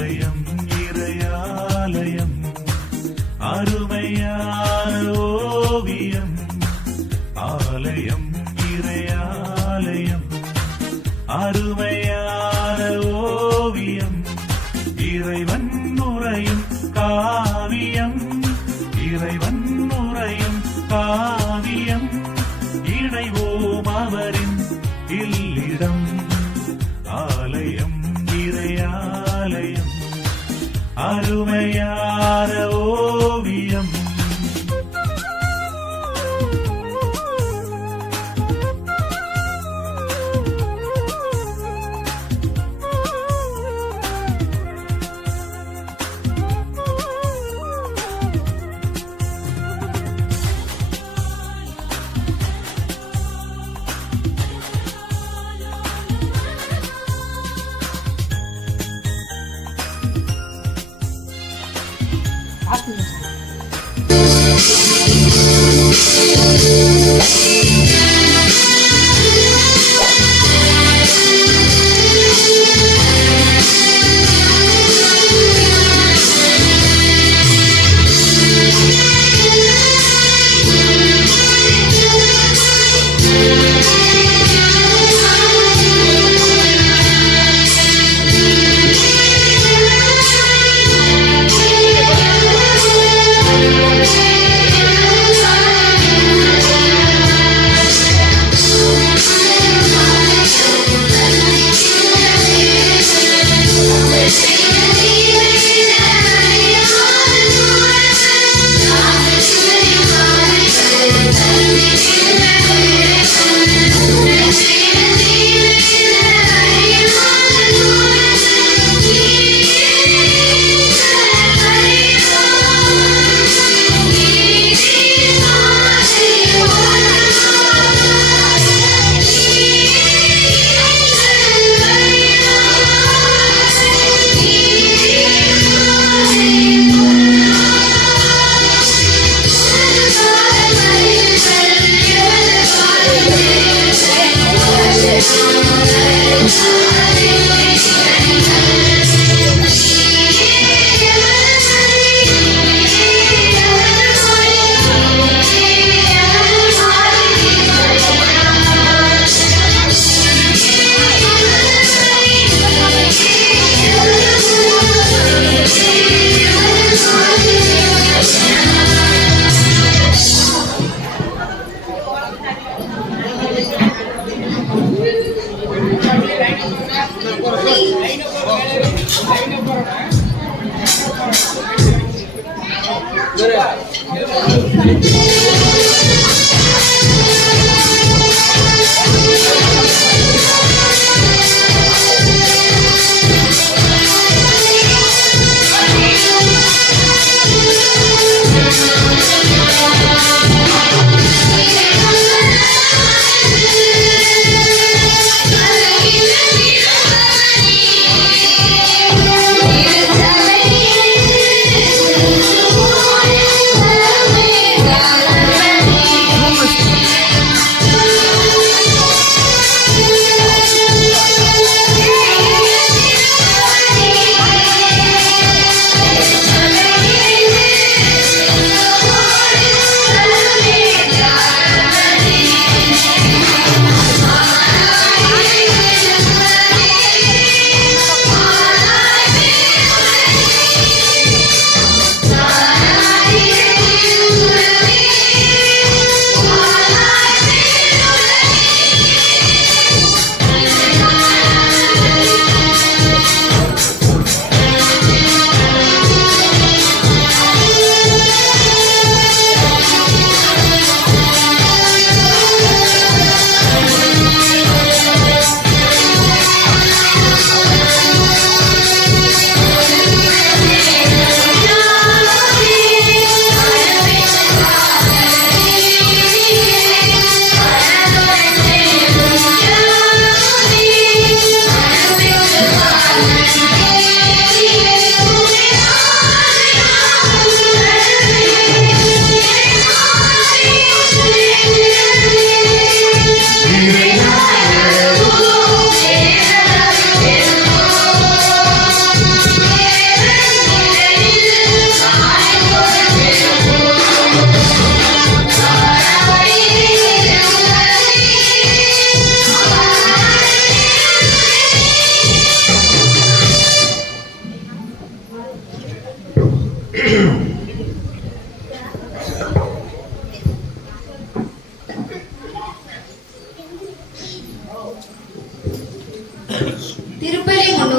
ஆலயம் இறையாலயம் அருமையான ஓவியம். ஆலயம் இறையாலயம் அருமையான ஓவியம். இறைவன் நுரையும் காவியம். இறைவன் நுரையும் காவியம். இணைவோம் அவரின் இல்லிடம். ஆலயம் இறையாலயம் அருமையான ஓவியம்.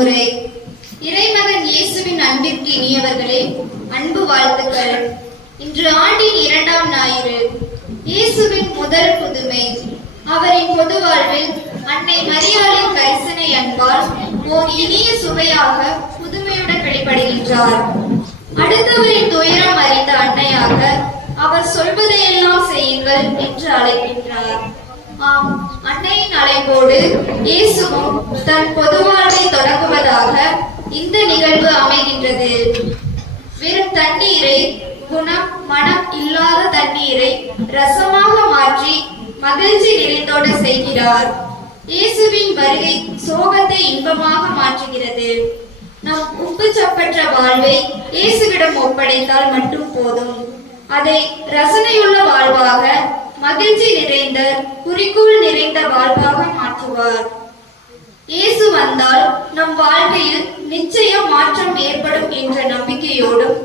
முன்னுரை. இறைமகன் இயேசுவின் அன்பிற்கு இனியவர்களே, அன்பு வாழ்த்துக்கள். இன்று ஆண்டின் 2ஆம் ஞாயிறு. இயேசுவின் முதல் புதுமை. அவரின் பொது வாழ்வில் அன்னை மரியாளின் கரிசனை அன்பால் ஓர் இனிய சுவையாக புதுமையுடன் வெளிப்படுகின்றார். அடுத்தவரின் துயரம் அறிந்த அன்னையாக அவர் சொல்வதையெல்லாம் செய்யுங்கள் என்று அழைக்கின்றார். ஆம், அன்னையின் அழைப்போடு இயேசுவும் தன் பொது வாழ்வை தொடங்குவதாக இந்த நிகழ்வு அமைகின்றது. வெறும் தண்ணீரை, குணம் மனம் இல்லாத தண்ணீரை ரசமாக மாற்றி மகிழ்ச்சி நிறைந்தோடு செய்கிறார். இயேசுவின் வருகை சோகத்தை இன்பமாக மாற்றுகிறது. நம் உப்பு சப்பற்ற வாழ்வை இயேசுவிடம் ஒப்படைத்தால் மட்டும் போதும். அதை ரசனையுள்ள வாழ்வாக, மகிழ்ச்சி நிறைந்த, குறிக்கோள் நிறைந்த வாழ்வாக மாற்றுவார். இயேசு வந்தால் நம் வாழ்க்கையில் நிச்சயம் மாற்றம் ஏற்படும் என்ற நம்பிக்கையோடும்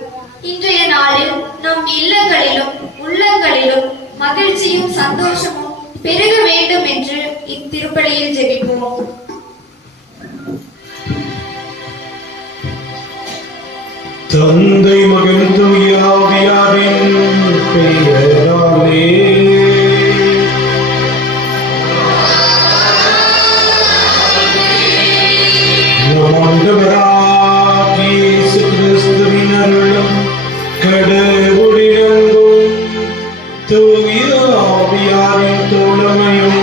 இன்றைய நாளில் நம் இல்லங்களிலும் உள்ளங்களிலும் மகிழ்ச்சியும் சந்தோஷமும் பெருக வேண்டும் என்று இத்திருப்பலியில் ஜெபிப்போம். தந்தை மகன் தூய ஆவியாரின் பெயராலே நம் ஆண்டவராகிய இயேசு கிறிஸ்துவின் அருளும் கடவுளிடமும் தூய ஆவியாரின் தோழமையும்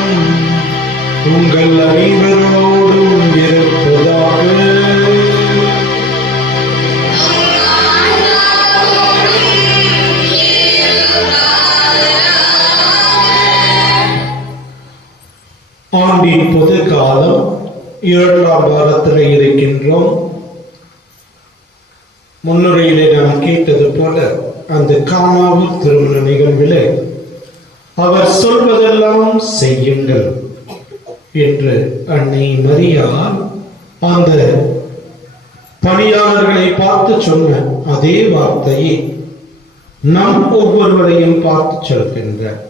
உங்கள் அனைவரோடும் இருப்பதாக. ஆண்டின் பொது காலம் 2ஆம் வாரத்தில் இருக்கின்றோம். முன்னுரையிலே நாம் கேட்டது போல அந்த கானாவில் திருமண நிகழ்விலே அவர் சொல்வதெல்லாம் செய்யுங்கள் என்று அன்னை மரியாள் அந்த பணியாளர்களை பார்த்து சொன்ன அதே வார்த்தையை நம் ஒவ்வொருவரையும் பார்த்து சொல்கின்றார்.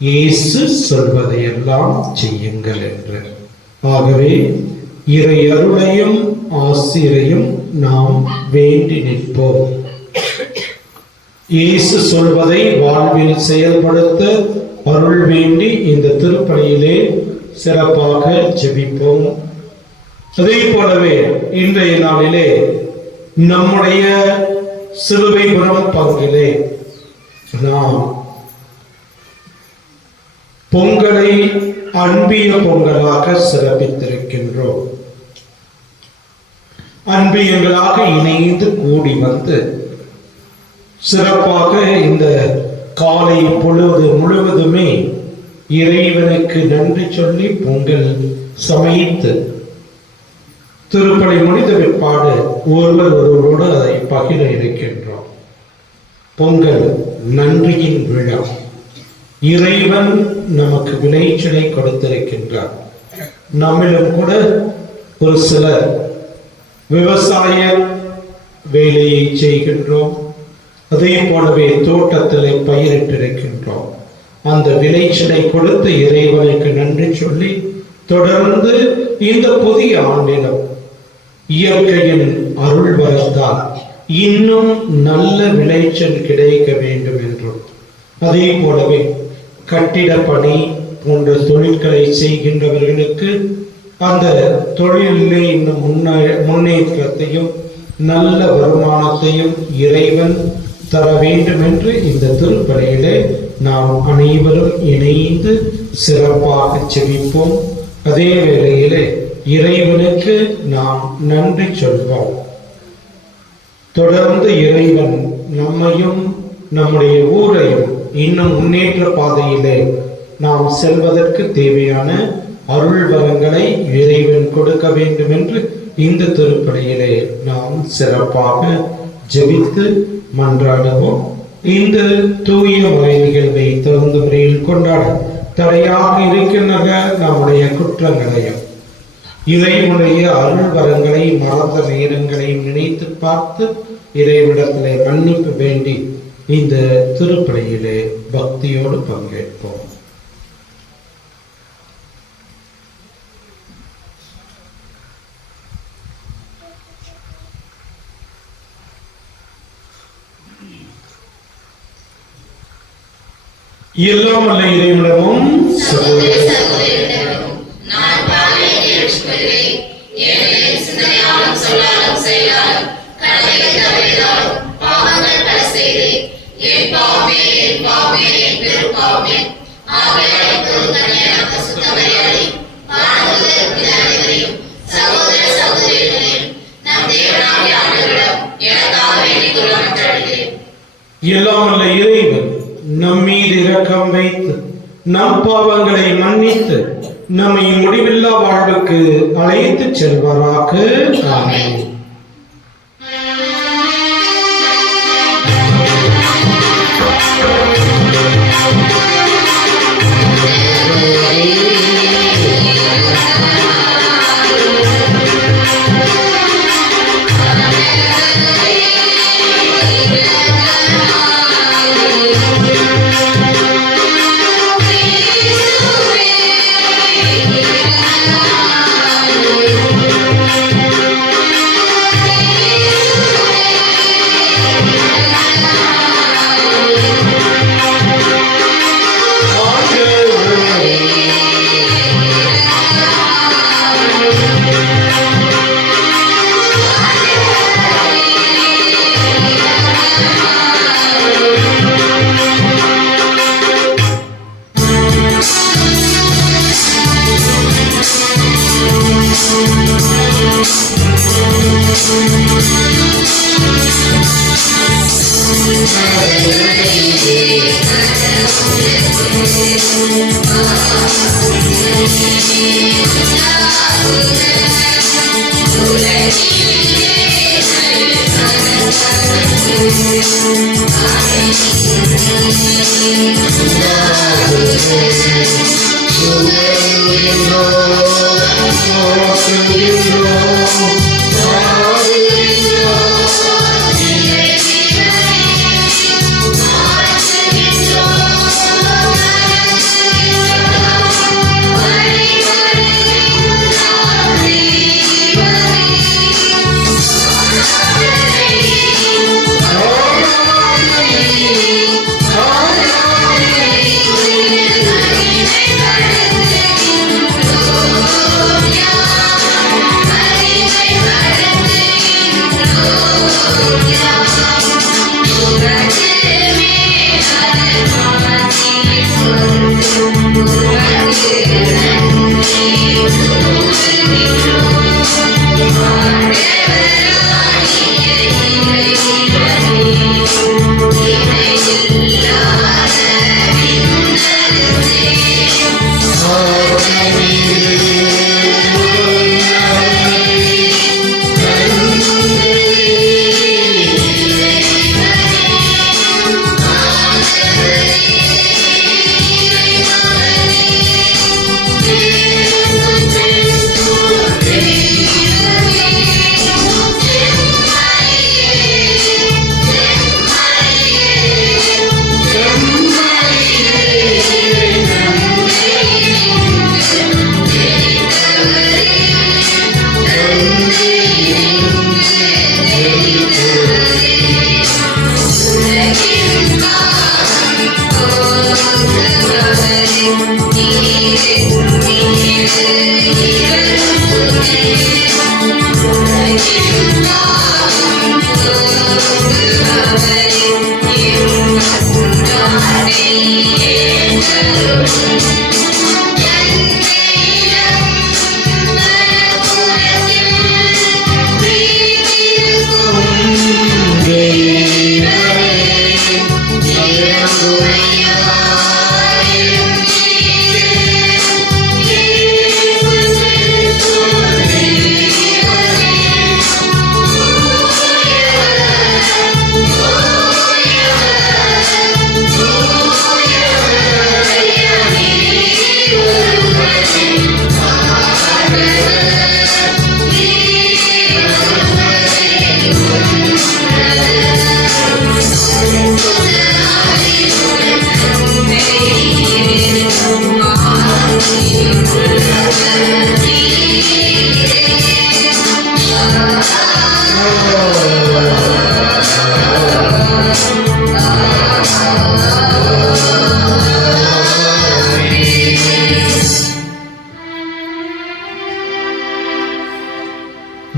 இயேசு சொல்வதையெல்லாம் செய்யுங்கள் என்று. ஆகவே இறை அருளையும் ஆசிரையும் நாம் வேண்டி நிற்போம். இயேசு சொல்வதை வாழ்வில் செயல்படுத்த அருள் வேண்டி இந்த திருப்பலியிலே சிறப்பாக ஜெபிப்போம். அதே போலவே இன்றைய நாளிலே நம்முடைய சிலுவைபுரம் பங்கிலே நாம் பொங்கலை அன்பிய பொங்கலாக சிறப்பித்திருக்கின்றோம். அன்பியங்களாக இணைந்து கூடி வந்து சிறப்பாக இந்த காலை பொழுது முழுவதுமே இறைவனுக்கு நன்றி சொல்லி பொங்கல் சமைத்து திருப்பலி முடிந்த பிற்பாடு ஒருவர் ஒருவரோடு அதை பகிர இருக்கின்றோம். பொங்கல் நன்றியின் விழா. இறைவன் நமக்கு விளைச்சலை கொடுத்திருக்கின்றார். நம்மிலும் கூட ஒரு சிலர் விவசாய வேலையை செய்கின்றோம். அதே போலவே தோட்டத்திலே பயிரிட்டிருக்கின்றோம். அந்த விளைச்சலை கொடுத்த இறைவனுக்கு நன்றி சொல்லி தொடர்ந்து இந்த புதிய ஆண்டிலும் இயற்கையின் அருள் வரத்தால் இன்னும் நல்ல விளைச்சல் கிடைக்க வேண்டும் என்றும், அதே போலவே கட்டிட பணி போன்ற தொழில்களை செய்கின்றவர்களுக்கு அந்த தொழிலிலே இன்னும் முன்னேற்றத்தையும் நல்ல வருமானத்தையும் இறைவன் தர வேண்டும் என்று இந்த திருப்பலியிலே நாம் அனைவரும் இணைந்து சிறப்பாக செபிப்போம். அதே வேளையிலே இறைவனுக்கு நாம் நன்றி சொல்வோம். தொடர்ந்து இறைவன் நம்மையும் நம்முடைய ஊரையும் இன்னும் முன்னேற்ற பாதையிலே நாம் செல்வதற்கு தேவையான அருள் வரங்களை இறைவன் கொடுக்க வேண்டும் என்று இந்த திருப்பலியிலே நாம் சிறப்பாக ஜெபித்து மன்றாடுவோம். இந்த தூய மறை நிகழ்வை தகுந்த முறையில் கொண்டாட தடையாக இருக்கின்ற நம்முடைய குற்றங்களையும் இறைவனுடைய அருள் வரங்களை மறந்த நேரங்களையும் நினைத்து பார்த்து இறைவிடத்திலே மன்னிப்பு வேண்டி இந்த திருப்பலியிலே பக்தியோடு பங்கேற்போம். எல்லாம் வல்ல இறைவனிடமும் சகோதர சகோதரிகளிடமும் நான் பாவியை ஏற்றுக்கொள்கிறேன். ஏனெனில் சிந்தனையாலும் சொல்லாலும் செயலாலும் கடமைகள் தவறினாலும் பாவங்கள் பல செய்தேன். என் பாவமே என் பாவமே என் பெரும் பாவமே. ஆகையால் எப்போதும் கன்னியான பரிசுத்த மரியாதை வானதூதர் புனித அனைவரையும் சகோதர சகோதரிகளையும் நம் தேவனாகிய ஆண்டவரிடம் எனக்காக வேண்டிக் கொள்ள மன்றாடுகிறேன். எல்லாம் வல்ல இறைவன் நம் மீது இரக்கம் வைத்து நம் பாவங்களை மன்னித்து நம்மை முடிவில்லா வாழ்வுக்கு அழைத்துச் செல்வாராக. ஆமென்.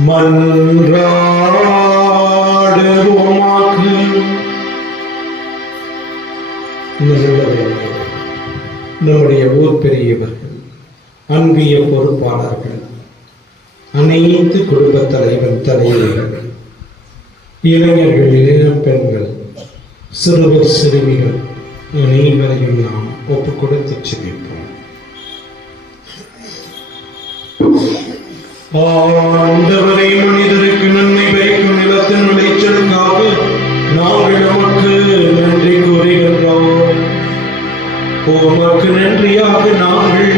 மன்றாடுவோமாக. நம்முடைய ஊர் பெரியவர்கள், அன்பிய பொறுப்பாளர்கள், அனைத்து குடும்ப தலைவர் தலைவர்கள், இளைஞர்கள், இளம் பெண்கள், சிறுவர் சிறுமிகள் அனைவரையும் நாம் ஒப்புக் கொடுத்து செபிப்போம். ஆண்டவரை, மனிதருக்கு நன்மை பயக்கும் நிலத்தின் விளைச்சலுக்காக நாங்கள் நமக்கு நன்றி கூறுகின்றோம். உமக்கு நன்றியாக நாங்கள்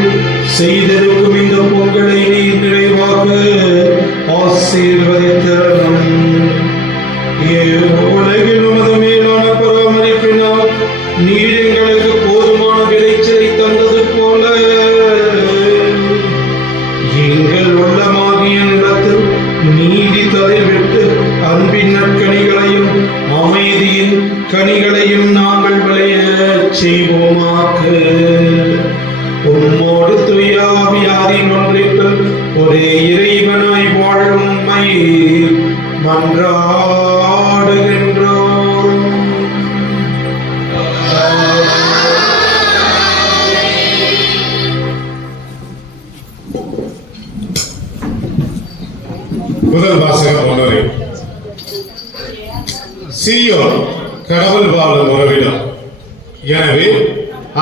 செய்திருக்கும் இந்த பொங்கலை நீர் நிறைவாக ஆசீர்வதித்தரணும். உலகில் உமது மேலான பராமரிப்பினால் நீர் எங்களுக்கு போதுமான விளைச்சலை தந்தது போல எங்கள் உள்ளமாகிய நிலத்தில் நீதி ததைவிட்டு அன்பின் நற்கனிகளையும் அமைதியின் கனிகளையும் நாங்கள் விளைய செய்வோமாக. உம்மோடு துயாவியாரின் ஒன்றிற்குள் ஒரே இறைவனாய் வாழும் உம்மை மன்றாடுகின்றோம். முதல் வாசகம் ஒன்றரை. சீயோன் கடவுள் வாழும் உறவிடம். எனவே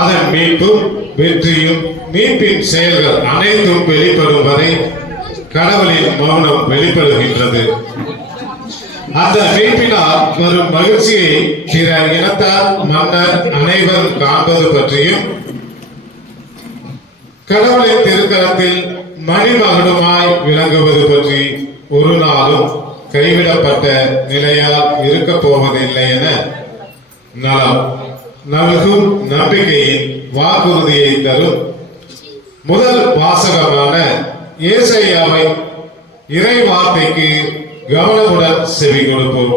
அதன் மீட்பும் வெற்றியும் மீட்பின் செயல்கள் அனைத்தும் வெளிப்படும் வரை கடவுளின் மௌனம் வெளிப்படுகின்றது. அந்த மீட்பினால் வரும் மகிழ்ச்சியை பிற இனத்தார், மன்னர் அனைவரும் காண்பது பற்றியும் கடவுளின் திருக்கரத்தில் மணிமகுடமாய் விளங்குவது பற்றி ஒரு நாளும் கைவிடப்பட்ட நிலையால் இருக்க போவதில்லை என நலம் நல்கும் நம்பிக்கையின் வாக்குறுதியை தரும் முதல் வாசகமான ஏசாயாவை இறை வார்த்தைக்கு கவனமுடன் செவி கொடுப்போம்.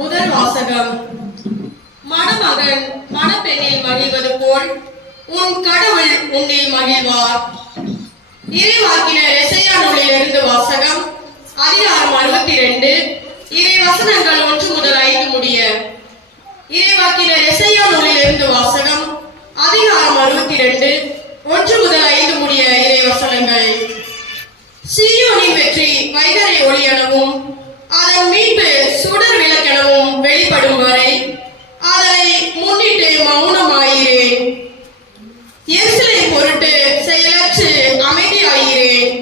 முதல் வாசகம். மணமகன் மணப்பெண்ணில் மகிழ்வது போல் உன் கடவுள் உன்னில் மகிழ்வார். இறைவாக்கினர் எசையா நூலிலிருந்து வாசகம். அதிகாரம் 62, இறை வசனங்கள் 1 முதல் 5 முடிய. இறைவாக்கினர் எசையா நூலிலிருந்து வாசகம். அதிகாரம் 62, 1 முதல் 5 முடிய இறை வசனங்கள். சீயோனின் வெற்றி வைகறை ஒளியெனவும் அதன் மீட்பு சுடர் விளக்கெனவும் வெளிப்படும் வரை அதனை முன்னிட்டு மௌனமாகிறேன். எருசலேம் பொருட்டு செயலற்று அமைதியாகிறேன்.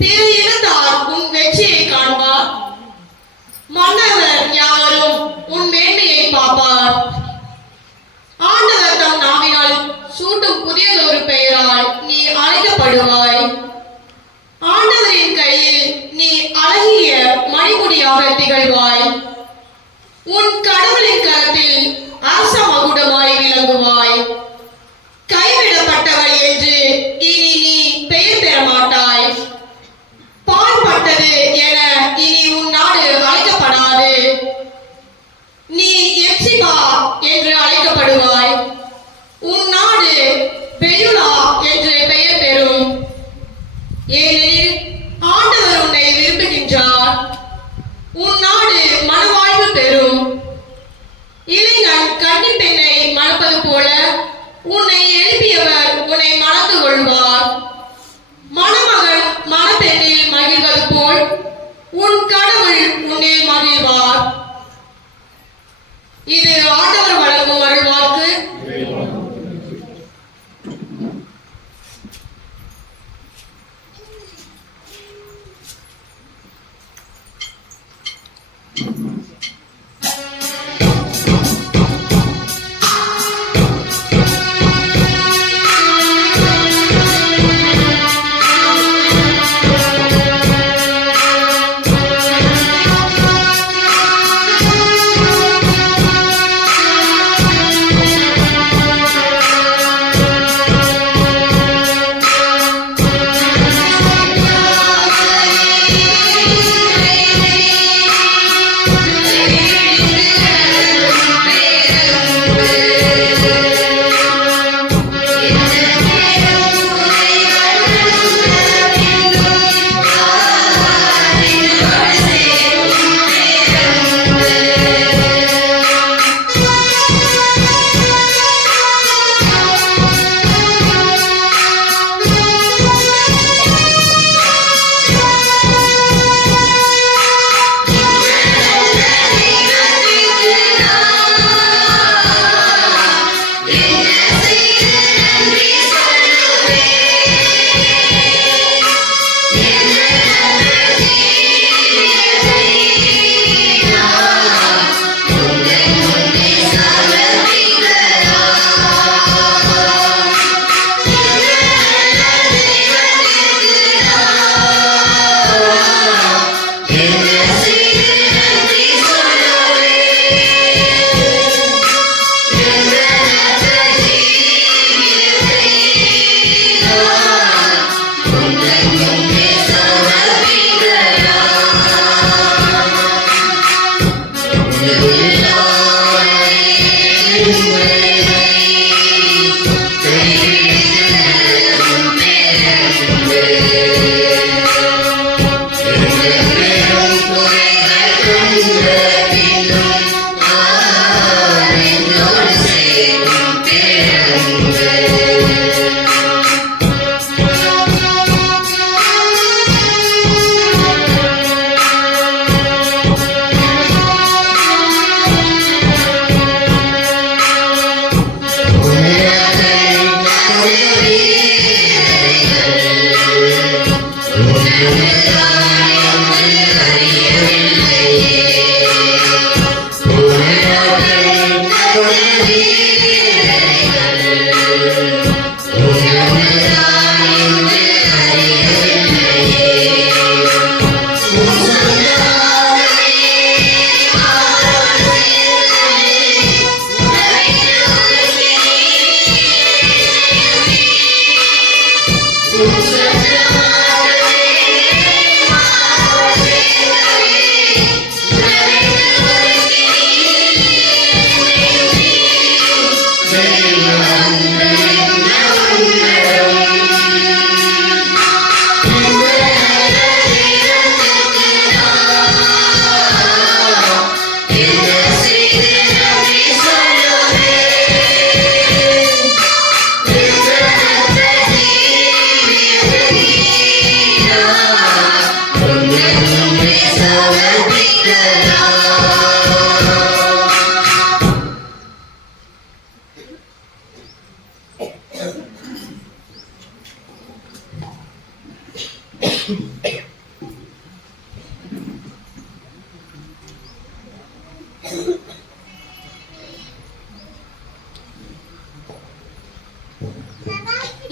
பிற இனத்தார் உன் வெற்றியை காண்பார். மன்னவர் யாவரும் உன் மேன்மையை பார்ப்பார். ஆண்டவர் தம் நாவினால் சூட்டும் புதியதொரு பெயரால் நீ அழைக்கப்படுவாய். ஆண்டவரின் கையில் நீ அழகிய மணிமுடியாக திகழ்வாய். உன் கடவுளின் கரத்தில் அரச மகுடமாய் விளங்குவாய். கைவிடப்பட்டவள் என்று இனி நீ பெயர் பெற மாட்டாய். பாழ்பட்டது என இனி உன் நாடு அழைக்கப்படாது. நீ எப்சிபா என்று அழைக்கப்படுவாய். உன் நாடு பெயுலா என்று பெயர் பெறும். ஏனெனில் ஆண்டவர் உன்னை விரும்புகின்றார். உன் நாடு மனவாழ்வு பெறும். இளைஞன் கன்னி பெண்ணை மணப்பது போல உன்னை எழுப்பியவர் உன்னை மணந்து கொள்வார். மணமகன் மணப்பெண்ணில் மகிழ்வது போல் உன் கடவுள் உன்னில் மகிழ்வார். இது ஆண்டவர் வழங்கும் அருள்வாக்கு.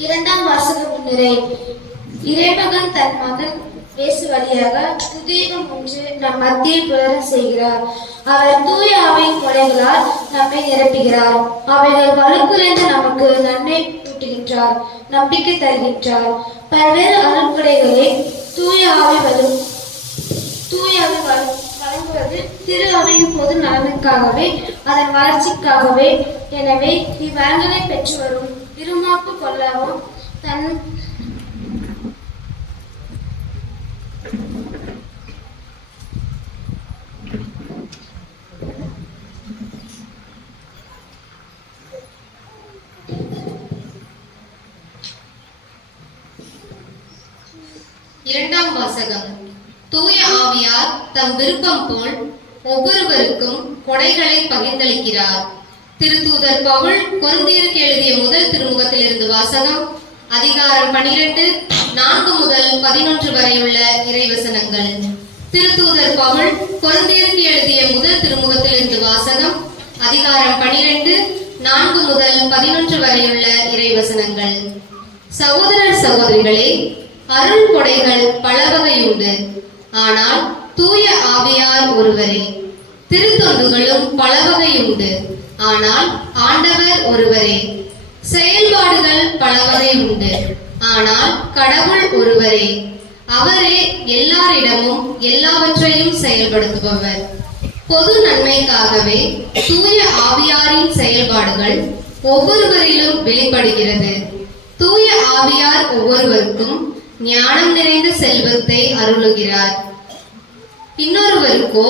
இரண்டாம் வாசக முன்னுரை. இறைமகன் தன் மகன் இயேசு வழியாக புதியகம் ஒன்று நம் மத்தியில் புலர செய்கிறார். அவர் தூய ஆவியின் கொடைகளால் நம்மை நிரப்புகிறார். அவைகள் வலுக்குறைந்த நமக்கு நன்மை ஊட்டுகின்றார், நம்பிக்கை தருகின்றார். பல்வேறு அருட்கொடைகளை தூய ஆவி வழங்குவது திரு அவையின் பொது நலனுக்காகவே, அதன் வளர்ச்சிக்காகவே. எனவே இவ்வரங்களை பெற்று வரும் இருமாப்பு கொள்ளவும் தன் இரண்டாம் வாசகம். தூய ஆவியார் தம் விருப்பம் போல் ஒவ்வொருவருக்கும் கொடைகளை பகிர்ந்தளிக்கிறார். திருத்தூதர் பவுல் கொரிந்தியருக்கு எழுதிய முதல் திருமுகத்திலிருந்து வாசகம். அதிகாரம் 12 4 முதல் 11 வரையுள்ள இறைவசனங்கள். திருத்தூதர் பவுல் கொரிந்தியருக்கு எழுதிய முதல் திருமுகத்திலிருந்து வாசகம். அதிகாரம் 12 4 முதல் 11 வரையுள்ள இறைவசனங்கள். சகோதரர் சகோதரிகளே, அருள் கொடைகள் பல வகையுண்டு, ஆனால் தூய ஆவியார் ஒருவரே. திருத்தொண்டுகளும் பல வகையுண்டு, ஆனால் ஆண்டவர் ஒருவரே. செயல்பாடுகள் பல வகை உண்டு, ஆனால் கடவுள் ஒருவரே. அவரே எல்லாரிடமும் எல்லாவற்றையும் செயல்படுத்துபவர். பொது நன்மைக்காகவே தூய ஆவியாரின் செயல்பாடுகள் ஒவ்வொருவரிலும் வெளிப்படுகிறது. தூய ஆவியார் ஒவ்வொருவருக்கும் ஞானம் நிறைந்த செல்வத்தை அருளுகிறார். இன்னொருவருக்கோ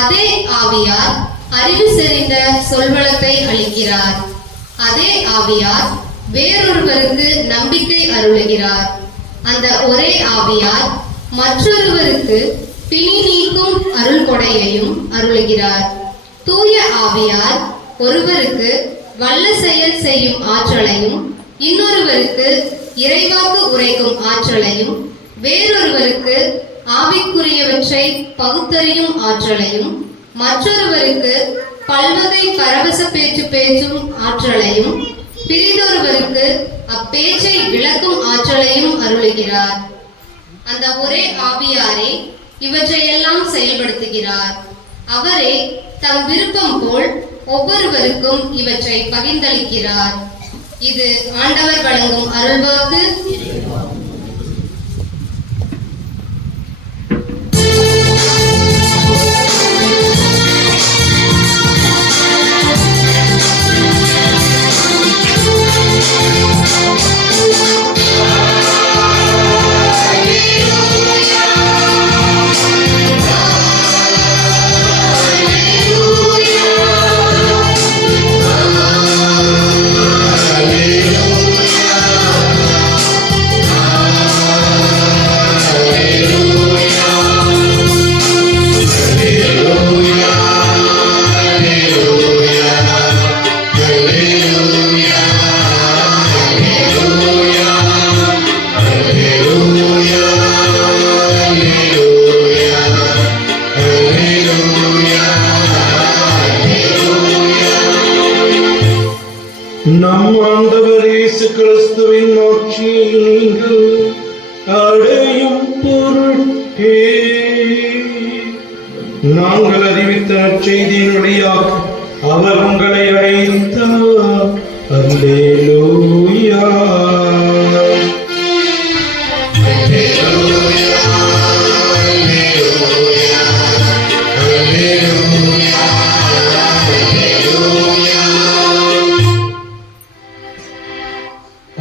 அதே ஆவியார் அறிவு செறிந்த சொல்வளத்தை அளிக்கிறார். அதே ஆவியார் வேறொருவருக்கு நம்பிக்கை அருளுகிறார். அந்த ஒரே ஆவியார் மற்றொருவருக்கு பிணி நீக்கும் அருள் கொடையையும் அருளுகிறார். தூய ஆவியார் ஒருவருக்கு வல்ல செயல் செய்யும் ஆற்றலையும், இன்னொருவருக்கு இறைவாக்கு உரைக்கும் ஆற்றலையும், வேறொருவருக்கு ஆவிக்குரியவற்றை பகுத்தறியும் ஆற்றலையும், மற்றொருவருக்கு பல்வகை பரவச பேச்சு பேச்சும் ஆற்றலையும், பிறிதொருவருக்கு அப்பேச்சை விளக்கும் ஆற்றலையும் அருளுகிறார். அந்த ஒரே ஆவியாரே இவற்றையெல்லாம் செயல்படுத்துகிறார். அவரே தம் விருப்பம் போல் ஒவ்வொருவருக்கும் இவற்றை பகிர்ந்தளிக்கிறார். இது ஆண்டவர் வழங்கும் அருள்வாக்கு. நம் ஆண்டவர் இயேசு கிறிஸ்துவின் மாட்சியை நீங்கள் அடையும் பொருட்டே நாங்கள் அறிவித்த நற்செய்தியின் வழியாக அவர் உங்களை அழைத்தார். அல்லேலூயா.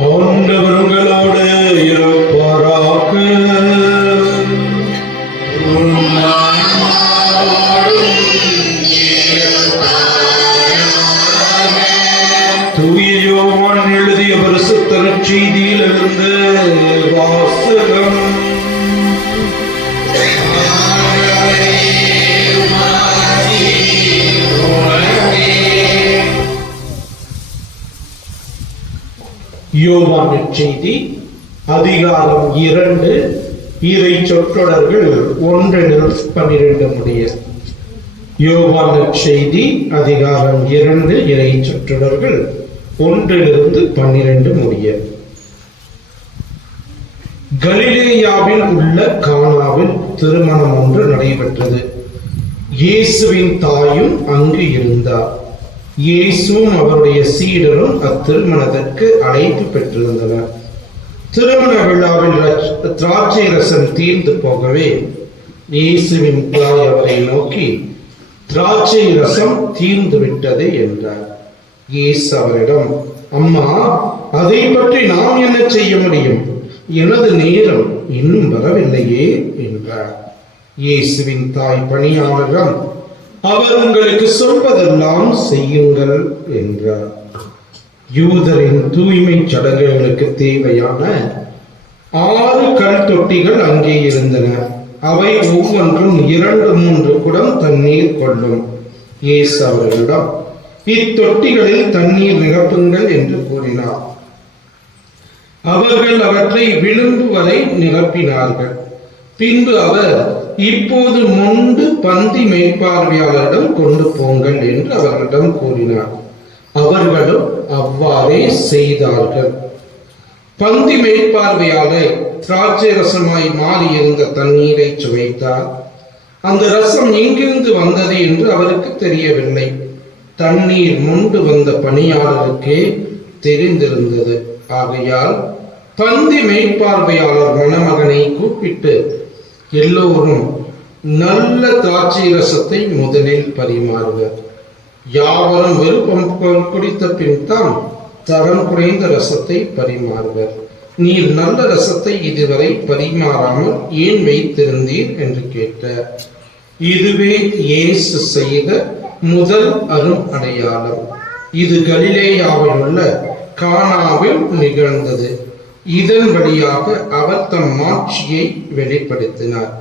ஆண்டவர் உங்களோடு இருப்பாராக. தூய யோவான் எழுதிய பரிசுத்த நற்செய்தியிலிருந்து வாசகம். யோவான் நற்செய்தி அதிகாரம் 2 இறை சொற்றொடர்கள் 1-12 முடிய. யோவான் நற்செய்தி அதிகாரம் 2 இறை சொற்றொடர்கள் 1-12 முடிய. கலிலேயாவில் உள்ள கானாவில் திருமணம் ஒன்று நடைபெற்றது. இயேசுவின் தாயும் அங்கு இருந்தார். இயேசுவும் அவருடைய சீடரும் அத்திருமணத்திற்கு அழைப்பு பெற்றிருந்தனர். திருமண விழாவில் திராட்சை ரசம் தீர்ந்து போகவே இயேசுவின் தாய் அவரை நோக்கி, திராட்சை ரசம் தீர்ந்து விட்டது என்றார். இயேசு அவரிடம், அம்மா, அதை பற்றி நாம் என்ன செய்ய முடியும்? எனது நேரம் இன்னும் வரவில்லையே என்றார். இயேசுவின் தாய் பணியாளரிடம், அவர் உங்களுக்கு சொல்வதெல்லாம் செய்யுங்கள் என்றார். யூதரின் தூய்மை சடங்குகளுக்கு தேவையான 6 கல் தொட்டிகள் அங்கே இருந்தன. அவை ஒவ்வொன்றும் 2-3 குடம் தண்ணீர் கொள்ளும். இயேசு அவர்களிடம், இத்தொட்டிகளில் தண்ணீர் நிரப்புங்கள் என்று கூறினார். அவர்கள் அவற்றை விளிம்பு வரை நிரப்பினார்கள். பின்பு அவர், இப்போது மொண்டு பந்தி மேற்பார்வையாளரிடம் கொண்டு போங்கள் என்று அவர்களிடம் கூறினார். அவர்களும் அவ்வாறே செய்தார்கள். பந்தி மேற்பார்வையாளர் திராட்சை ரசமாய் மாறியிருந்த தண்ணீரை சுவைத்தார். அந்த ரசம் எங்கிருந்து வந்தது என்று அவருக்கு தெரியவில்லை. தண்ணீர் மொண்டு வந்த பணியாளருக்கே தெரிந்திருந்தது. ஆகையால் பந்தி மேற்பார்வையாளர் மணமகனை கூப்பிட்டு, எல்லோரும் நல்ல திராட்சை ரசத்தை முதலில் பரிமாறுவர். யாவரும் விருப்பம் குடித்த பின் தான் தரம் குறைந்த ரசத்தை பரிமாறுவர். நீர் நல்ல ரசத்தை இதுவரை பரிமாறாமல் ஏன் வைத்திருந்தீர் என்று கேட்டார். இதுவே இயேசு செய்த முதல் அரும் அடையாளம். இது கலிலேயாவில் உள்ள கானாவில் நிகழ்ந்தது. இதன் வழியாக அவர் தம் மாட்சியை வெளிப்படுத்தினார்.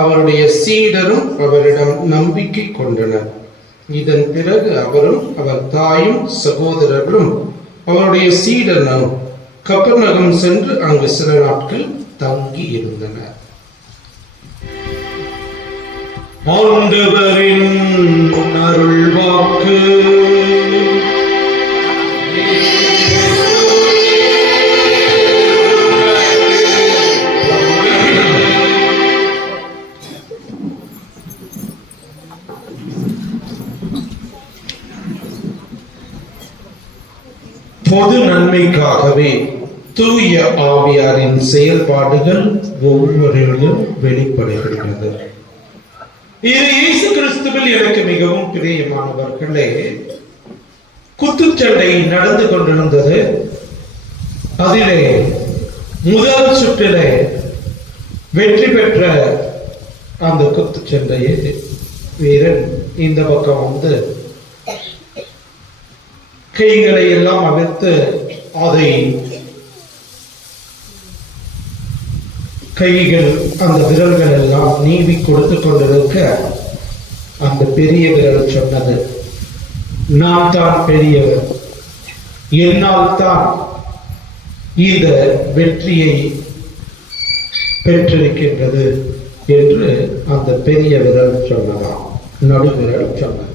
அவருடைய சீடரும் அவரிடம் நம்பிக்கை கொண்டனர். இதன் பிறகு அவரும் அவர் தாயும் சகோதரர்களும் அவருடைய சீடரும் கப்பர்நகம் சென்று அங்கு சில நாட்கள் தங்கி இருந்தனர். ஆண்டவரின் அருள்வாக்கு. பொது நன்மைக்காகவே தூய ஆவியாரின் செயல்பாடுகள் ஒவ்வொருவரிலும் வெளிப்படுகின்றது. இது இயேசு கிறிஸ்துவில் எனக்கு மிகவும் பிரியமானவர்களே, குத்துச்சண்டை நடந்து கொண்டிருந்தது. அதிலே முதல் சுற்றிலே வெற்றி பெற்ற அந்த குத்துச்சண்டையை வீரன் இந்த பக்கம் வந்து கைகளை எல்லாம் அவிழ்த்து அதை கைகள் அந்த விரல்கள் எல்லாம் நீவி கொடுத்து கொண்டிருக்க அந்த பெரிய விரல் சொன்னது, நான் தான் பெரியவர், என்னால் தான் இந்த வெற்றியை பெற்றிருக்கின்றது என்று அந்த பெரிய விரல் சொன்னதாம். நடுவிரல் சொன்னது.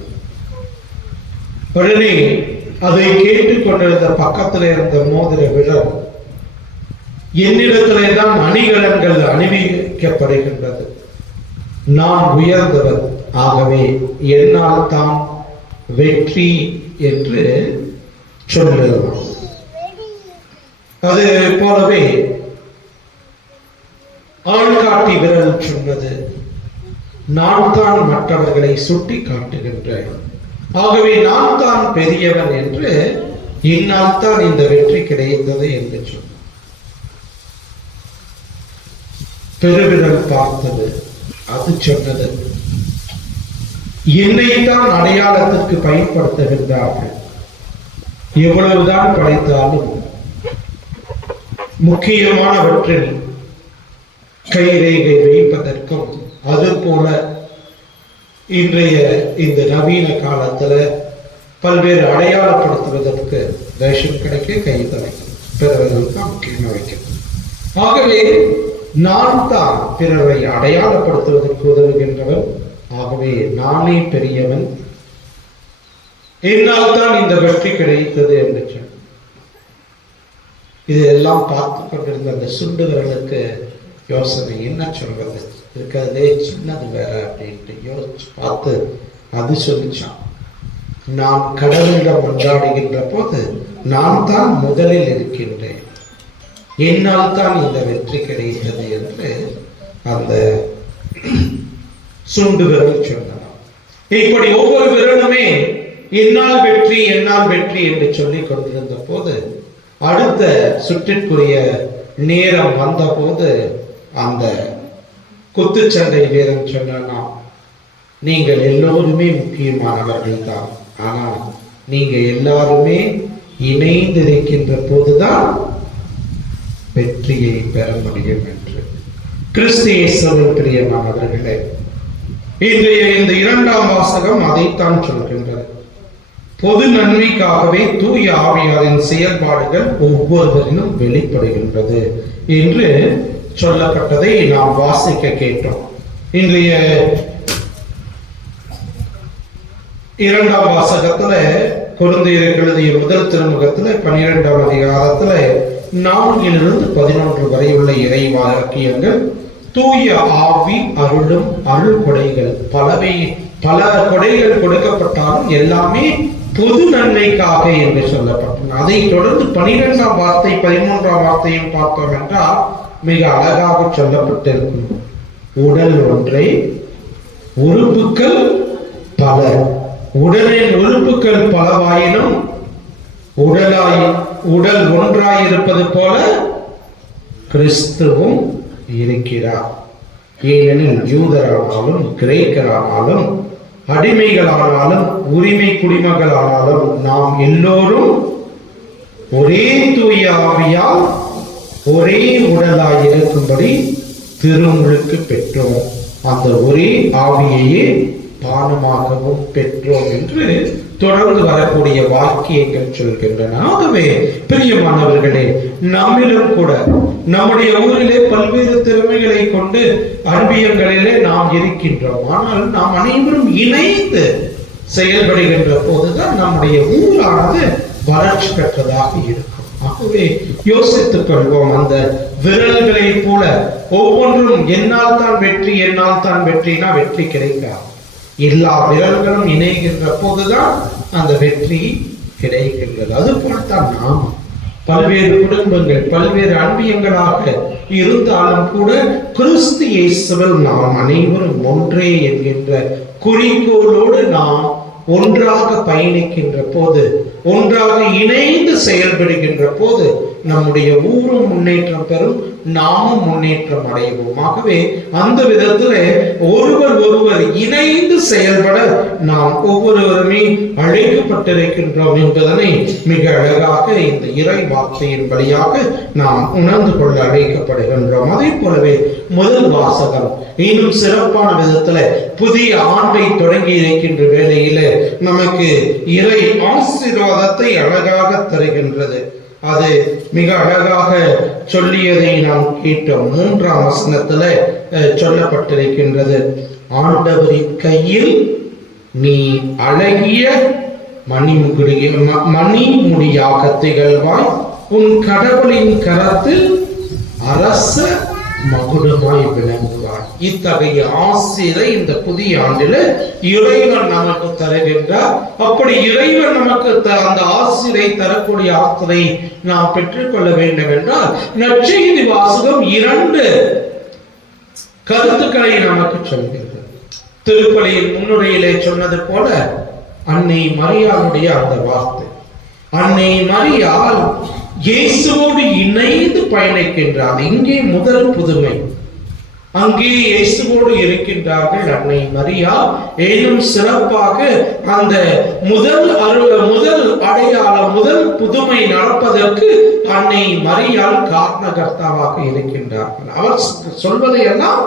உடனே அதை கேட்டுக்கொண்டிருந்த பக்கத்தில் இருந்த மோதிர விரல், என்னிடத்திலே தான் அணிகலன்கள் அணிவிக்கப்படுகின்றது, நான் உயர்ந்தவர், ஆகவே என்னால் தான் வெற்றி என்று சொல்லலாம். அது போலவே ஆள்காட்டி விரல் சொன்னது, நான் தான் மற்றவர்களை சுட்டி காட்டுகின்றேன், ஆகவே நான் தான் பெரியவன் என்று, என்னால் தான் இந்த வெற்றி கிடைத்தது என்று சொன்னார். பெருவிரல் பார்த்தது, அது சொன்னது, என்னைத்தான் அடையாளத்திற்கு பயன்படுத்துகின்றார்கள், எவ்வளவுதான் படைத்தாலும் முக்கியமானவற்றில் கைரேகை வைப்பதற்கும், அது போல இன்றைய இந்த நவீன காலத்துல பல்வேறு அடையாளப்படுத்துவதற்கு ரேஷன் கிடைக்க கை தலைக்கும், பிறர்களுக்கு முக்கியமாக வைக்கிறது. ஆகவே நான் தான் பிறரை அடையாளப்படுத்துவதற்கு உதவுகின்றவன், ஆகவே நானே பெரியவன், என்னால் தான் இந்த வெற்றி கிடைத்தது என்று சொன்ன. இதெல்லாம் பார்த்து கொண்டிருந்த அந்த சுண்டு விரலுக்கு யோசனை, என்ன சொல்றது, இருக்கிறதே சின்னது வேற அப்படின்ட்டு யோசிச்சு பார்த்து அது சொல்லிச்சான், நான் கடவுளிடம் மன்றாடுகின்ற போது நான் தான் முதலில் இருக்கின்றேன், என்னால் தான் இந்த வெற்றி கிடைத்தது என்று அந்த சுண்டு விரல் சொன்னார். இப்படி ஒவ்வொரு விரலுமே என்னால் வெற்றி என்னால் வெற்றி என்று சொல்லிக் கொண்டிருந்த போது அடுத்த சுற்றிற்குரிய நேரம் வந்த போது அந்த குத்துச்சண்டை வீரன் சொன்னா, நீங்கள் எல்லோருமே முக்கியமானவர்கள் தான், ஆனால் நீங்க எல்லாருமே இணைந்திருக்கின்ற போதுதான் வெற்றியை பெற முடியும் என்று. கிறிஸ்து இயேசுவின் பிரியமானவர்களே, இன்றைய இந்த இரண்டாம் வாசகம் அதைத்தான் சொல்கின்றது. பொது நன்மைக்காகவே தூய ஆவியாரின் செயல்பாடுகள் ஒவ்வொருவரிலும் வெளிப்படுகின்றது என்று சொல்லப்பட்டதை நாம் வாசிக்க கேட்டோம். இன்றைய இரண்டாம் வாசகத்துல கொரிந்தியருக்கு எழுதிய முதல் திருமுகத்துல 12ஆம் அதிகாரத்துல 4-11 வரை உள்ள இறை வாக்கியங்கள் தூய ஆவி அருளும் அருள் கொடைகள் பல கொடைகள் கொடுக்கப்பட்டாலும் எல்லாமே பொது நன்மைக்காக என்று சொல்லப்பட்டன. அதை தொடர்ந்து 12ஆம் வார்த்தை 13ஆம் வார்த்தையும் பார்த்தோம் என்றால் மிக அழகாக சொல்லப்பட்டிருக்கும். உடல் ஒன்றே, உறுப்புகள் பல. உடலின் உறுப்புகள் பலவாயினும் உடல் ஒன்றாயிருப்பது போல கிறிஸ்துவும் இருக்கிறார். ஏனெனில் யூதரானாலும் கிரேக்கரானாலும் அடிமைகளானாலும் உரிமை குடிமகளானாலும் நாம் எல்லோரும் ஒரே தூய ஆவியால் ஒரே உடலாய் இருக்கும்படி திருமுழுக்கு பெற்றோம், அந்த ஒரே ஆவியையே பானமாகவும் பெற்றோம் என்று தொடர்ந்து வரக்கூடிய வாக்கியங்கள் சொல்கின்றன. ஆகவே பிரியமானவர்களே, நம்மிலும் கூட நம்முடைய ஊரிலே பல்வேறு திறமைகளை கொண்டு அன்பியங்களிலே நாம் இருக்கின்றோம். ஆனால் நாம் அனைவரும் இணைந்து செயல்படுகின்ற போதுதான் நம்முடைய ஊரானது வளர்ச்சி பெற்றதாக இருக்கும். ஆகவே யோசித்துக் கொள்வோம். அந்த விரல்களை போல ஒவ்வொன்றும் என்னால் தான் வெற்றி என்னால் தான் வெற்றினா வெற்றி கிடைக்காது. எல்லா விரல்களும் இணைகின்ற போதுதான் அந்த வெற்றி கிடைக்கின்றது. அதுபோல்தான் நாம் பல்வேறு குடும்பங்கள் பல்வேறு அன்பியங்களாக இருந்தாலும் கூட கிறிஸ்து இயேசுவில் நாம் அனைவரும் ஒன்றே என்கின்ற குறிக்கோளோடு நாம் ஒன்றாக பயணிக்கின்ற போது, ஒன்றாக இணைந்து செயல்படுகின்ற போது நம்முடைய ஊரும் முன்னேற்றம் பெறும், நாமும் முன்னேற்றம் அடைவோம். ஆகவே அந்த விதத்திலே ஒருவர் இணைந்து செயல்பட நாம் ஒவ்வொருவருமே அழைக்கப்பட்டிருக்கின்றோம் என்பதனை மிக அழகாக இந்த இறை வார்த்தையின் வழியாக நாம் உணர்ந்து கொள்ள அழைக்கப்படுகின்றோம். அதே போலவே முதல் வாசகம் இன்னும் சிறப்பான விதத்துல புதிய ஆண்டை தொடங்கி இருக்கின்ற வேளையில நமக்கு இறை ஆசீர்வாதத்தை அழகாக தருகின்றது. அது மிக அழகாக சொல்லியதை நாம் கேட்டோம். 3ஆம் வசனத்துல சொல்லப்பட்டிருக்கின்றது, ஆண்டவரின் கையில் நீ அழகிய மணிமுடியாக திகழ்வாய், உன் கடவுளின் கரத்தில் அரச மகுடமாய் விளங்குவார். இத்தகைய ஆசிரை இந்த புதிய ஆண்டில இறைவன் நமக்கு தருகின்றார். அப்படி இறைவன் நமக்கு அந்த ஆசிரை தரக்கூடிய ஆசிரை நாம் பெற்றுக்கொள்ள வேண்டும் என்றால் நற்செய்தி வாசகம் 2 கருத்துக்களை நமக்கு சொல்கிறது. திருப்பலியின் முன்னுரையிலே சொன்னது போல அன்னை மரியாளுடைய அந்த வார்த்தை, அன்னை மரியாள் இயேசுவோடு இணைந்து பயணிக்கின்றார். இங்கே முதல் புதுமை, அங்கே இயேசுவோடு இருக்கின்றார்கள் அன்னை மரியா. ஏனும் சிறப்பாக அந்த முதல் அடையாளம் முதல் புதுமை நடப்பதற்கு அன்னை மரியாள் காரணகர்த்தாவாக இருக்கின்றார்கள். அவர் சொல்வதையெல்லாம்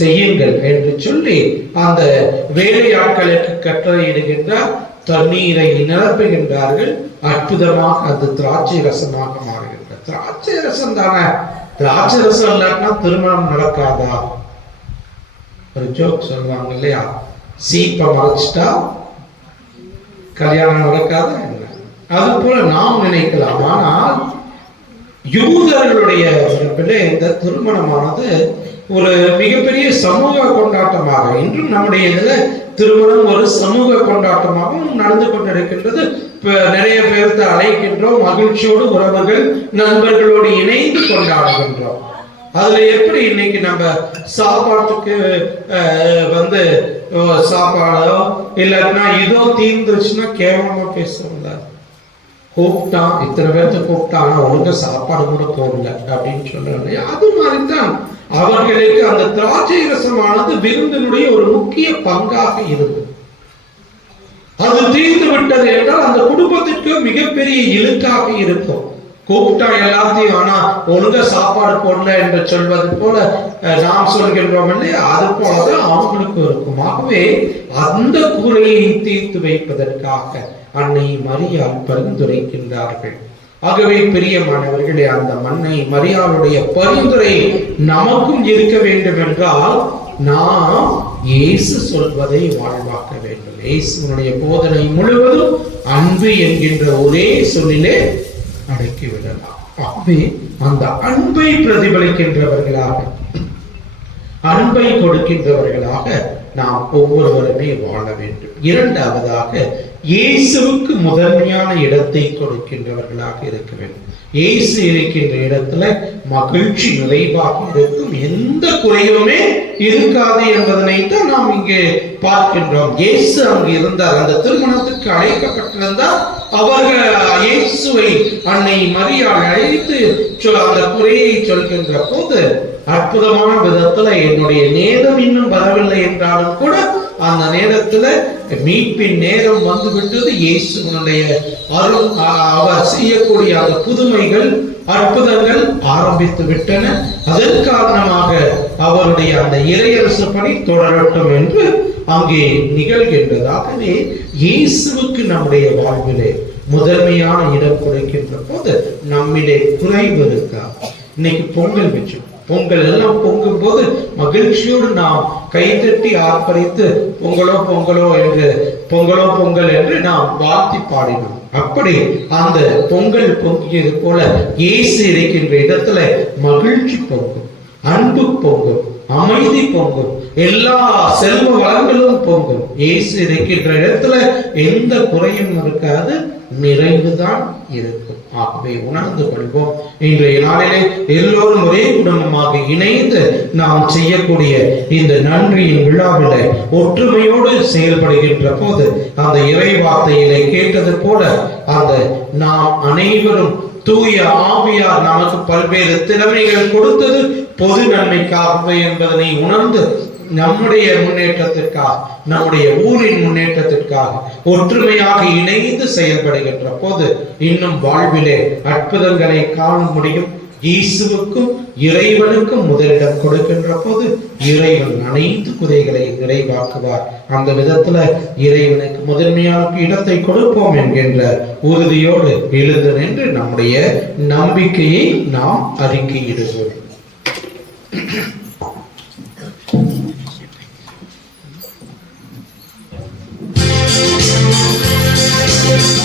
செய்யுங்கள் என்று சொல்லி அந்த வேலையாட்களுக்கு கட்டளையிடுகின்றார். தண்ணீரை நிரப்புகின்றார்கள். அற்புதமாக அது திராட்சை ரசமாக மாறுகின்றது. திராட்சை ரசம் தானே, திராட்சை ரசம் இல்லாட்டினா திருமணம் நடக்காதா? ஒரு ஜோக் சொல்லுவாங்க இல்லையா, சீப்பை மறைச்சிட்டா கல்யாணம் நடக்காதா என்ன? அது போல நாம் நினைக்கலாம். ஆனால் யூதர்களுடைய இந்த திருமணமானது ஒரு மிகப்பெரிய சமூக கொண்டாட்டமாக, இன்றும் நம்முடைய இதுல திருமணம் ஒரு சமூக கொண்டாட்டமாகவும் நடந்து கொண்டிருக்கின்றது. நிறைய பேர்த்த அழைக்கின்றோம், மகிழ்ச்சியோடு உறவுகள் நண்பர்களோடு இணைந்து கொண்டாடுகின்றோம். அதுல எப்படி இன்னைக்கு நம்ம சாப்பாட்டுக்கு சாப்பாடோ இல்லைன்னா இதோ தீர்ந்துச்சுன்னா கேவலமா பேசுறோம்ல. கூப்பிட்டான், இத்தனை பேர்த்த கூப்பிட்டான், ஒழுங்கா சாப்பாடு கூட போடல அப்படின்னு சொல்றாங்க. அது மாதிரிதான் அவர்களுக்கு அந்த திராட்சை ரசமானது விருந்தினுடைய ஒரு முக்கிய பங்காக இருந்தது. அது தீர்ந்து விட்டது என்றால் அந்த குடும்பத்திற்கு மிகப்பெரிய இழுக்காக இருக்கும். கூப்பிட்டா எல்லாத்தையும் ஆனா ஒழுங்கா சாப்பாடு போடல என்று சொல்வது போல நாம் சொல்கின்றோம் இல்லையா, அது போலதான் அவங்களுக்கு இருக்கும். ஆகவே அந்த குறையை தீர்த்து வைப்பதற்காக அன்னை மரியாள் பரிந்துரைக்கின்றார்கள். ஆகவே பிரியமானவர்களே, அந்த மன்னை மரியாளுடைய பரிந்துரை நமக்கும் இருக்க வேண்டும் என்றால் நாம் இயேசு சொல்வதை வாழ்வாக்க வேண்டும். இயேசுனுடைய போதனை முழுவதும் அன்பு என்கின்ற ஒரே சொல்லிலே அடக்கிவிடலாம். ஆகவே அந்த அன்பை பிரதிபலிக்கின்றவர்களாக, அன்பை கொடுக்கின்றவர்களாக நாம் ஒவ்வொருவருமே வாழ வேண்டும். இரண்டாவதாக, இயேசுவுக்கு முதன்மையான இடத்தை கொடுக்கின்றவர்களாக இருக்க வேண்டும். இயேசு இருக்கின்ற இடத்துல மகிழ்ச்சி நிறைவாக இருக்கும், எந்த குறையுமே இருக்காது என்பதனை தான் நாம் இங்கே பார்க்கின்றோம். இயேசு அங்கு இருந்தார், அந்த திருமணத்துக்கு அழைக்கப்பட்டிருந்தார். அவர்கள் இயேசுவை அன்னை மரியாள் அழைத்து அந்த குறையை சொல்கின்ற போது அற்புதமான விதத்துல, என்னுடைய நேரம் இன்னும் வரவில்லை என்றாலும் கூட அந்த நேரத்துல மீட்பின் நேரம் வந்துவிட்டது. இயேசுனுடைய அருள், அவர் செய்யக்கூடிய அந்த புதுமைகள், அற்புதங்கள் ஆரம்பித்து விட்டன. அதன் காரணமாக அவருடைய அந்த இறையரசு பணி தொடரட்டும் என்று அங்கே நிகழ்கின்றதாகவே இயேசுவுக்கு நம்முடைய வாழ்விலே முதன்மையான இடம் கொடுக்கின்ற போது நம்மிலே குறைவு இருக்கா? இன்னைக்கு பொங்கல் வச்சோம், பொங்கல் எல்லாம் பொங்கும் போது மகிழ்ச்சியோடு நாம் கைதட்டி ஆர்ப்பரித்து பொங்கலோ பொங்கலோ என்று பொங்கல் என்று நாம் வாழ்த்தி பாடினோம். அப்படி அந்த பொங்கல் பொங்கியது போல இயேசு இருக்கின்ற இடத்துல மகிழ்ச்சி பொங்கும், அன்பு பொங்கும், அமைதி பொங்கும், எல்லா செல்வ வளங்களும் பொங்கும். இயேசு இருக்கின்ற இடத்துல எந்த குறையும் இருக்காது, நிறைவுதான் இருக்கும். ஆகவே உணர்ந்து கொள்வோம். இன்றைய நாளிலே எல்லோரும் ஒரே குடும்பமாக இணைந்து நாம் செய்யக்கூடிய இந்த நன்றியின் விழாவில ஒற்றுமையோடு செயல்படுகின்ற போது அந்த இறை வார்த்தையிலே கேட்டது போல அந்த நாம் அனைவரும் தூய ஆவியார் நமக்கு பல்வேறு திறமைகள் கொடுத்தது பொது நன்மைக்காகவே என்பதனை உணர்ந்து நம்முடைய முன்னேற்றத்திற்காக, நம்முடைய ஊரின் முன்னேற்றத்திற்காக ஒற்றுமையாக இணைந்து செயல்படுகின்ற போது இன்னும் வாழ்விலே அற்புதங்களை காண முடியும். இயேசுவுக்கும் இறைவனுக்கும் முதலிடம் கொடுக்கின்ற போது இறைவன் அனைத்து குறைகளை நிறைவாக்குவார். அந்த விதத்துல இறைவனுக்கு முதன்மையான இடத்தை கொடுப்போம் என்கின்ற உறுதியோடு எழுந்து நின்று நம்முடைய நம்பிக்கையை நாம் அறிக்கையிடுவோம். Yeah.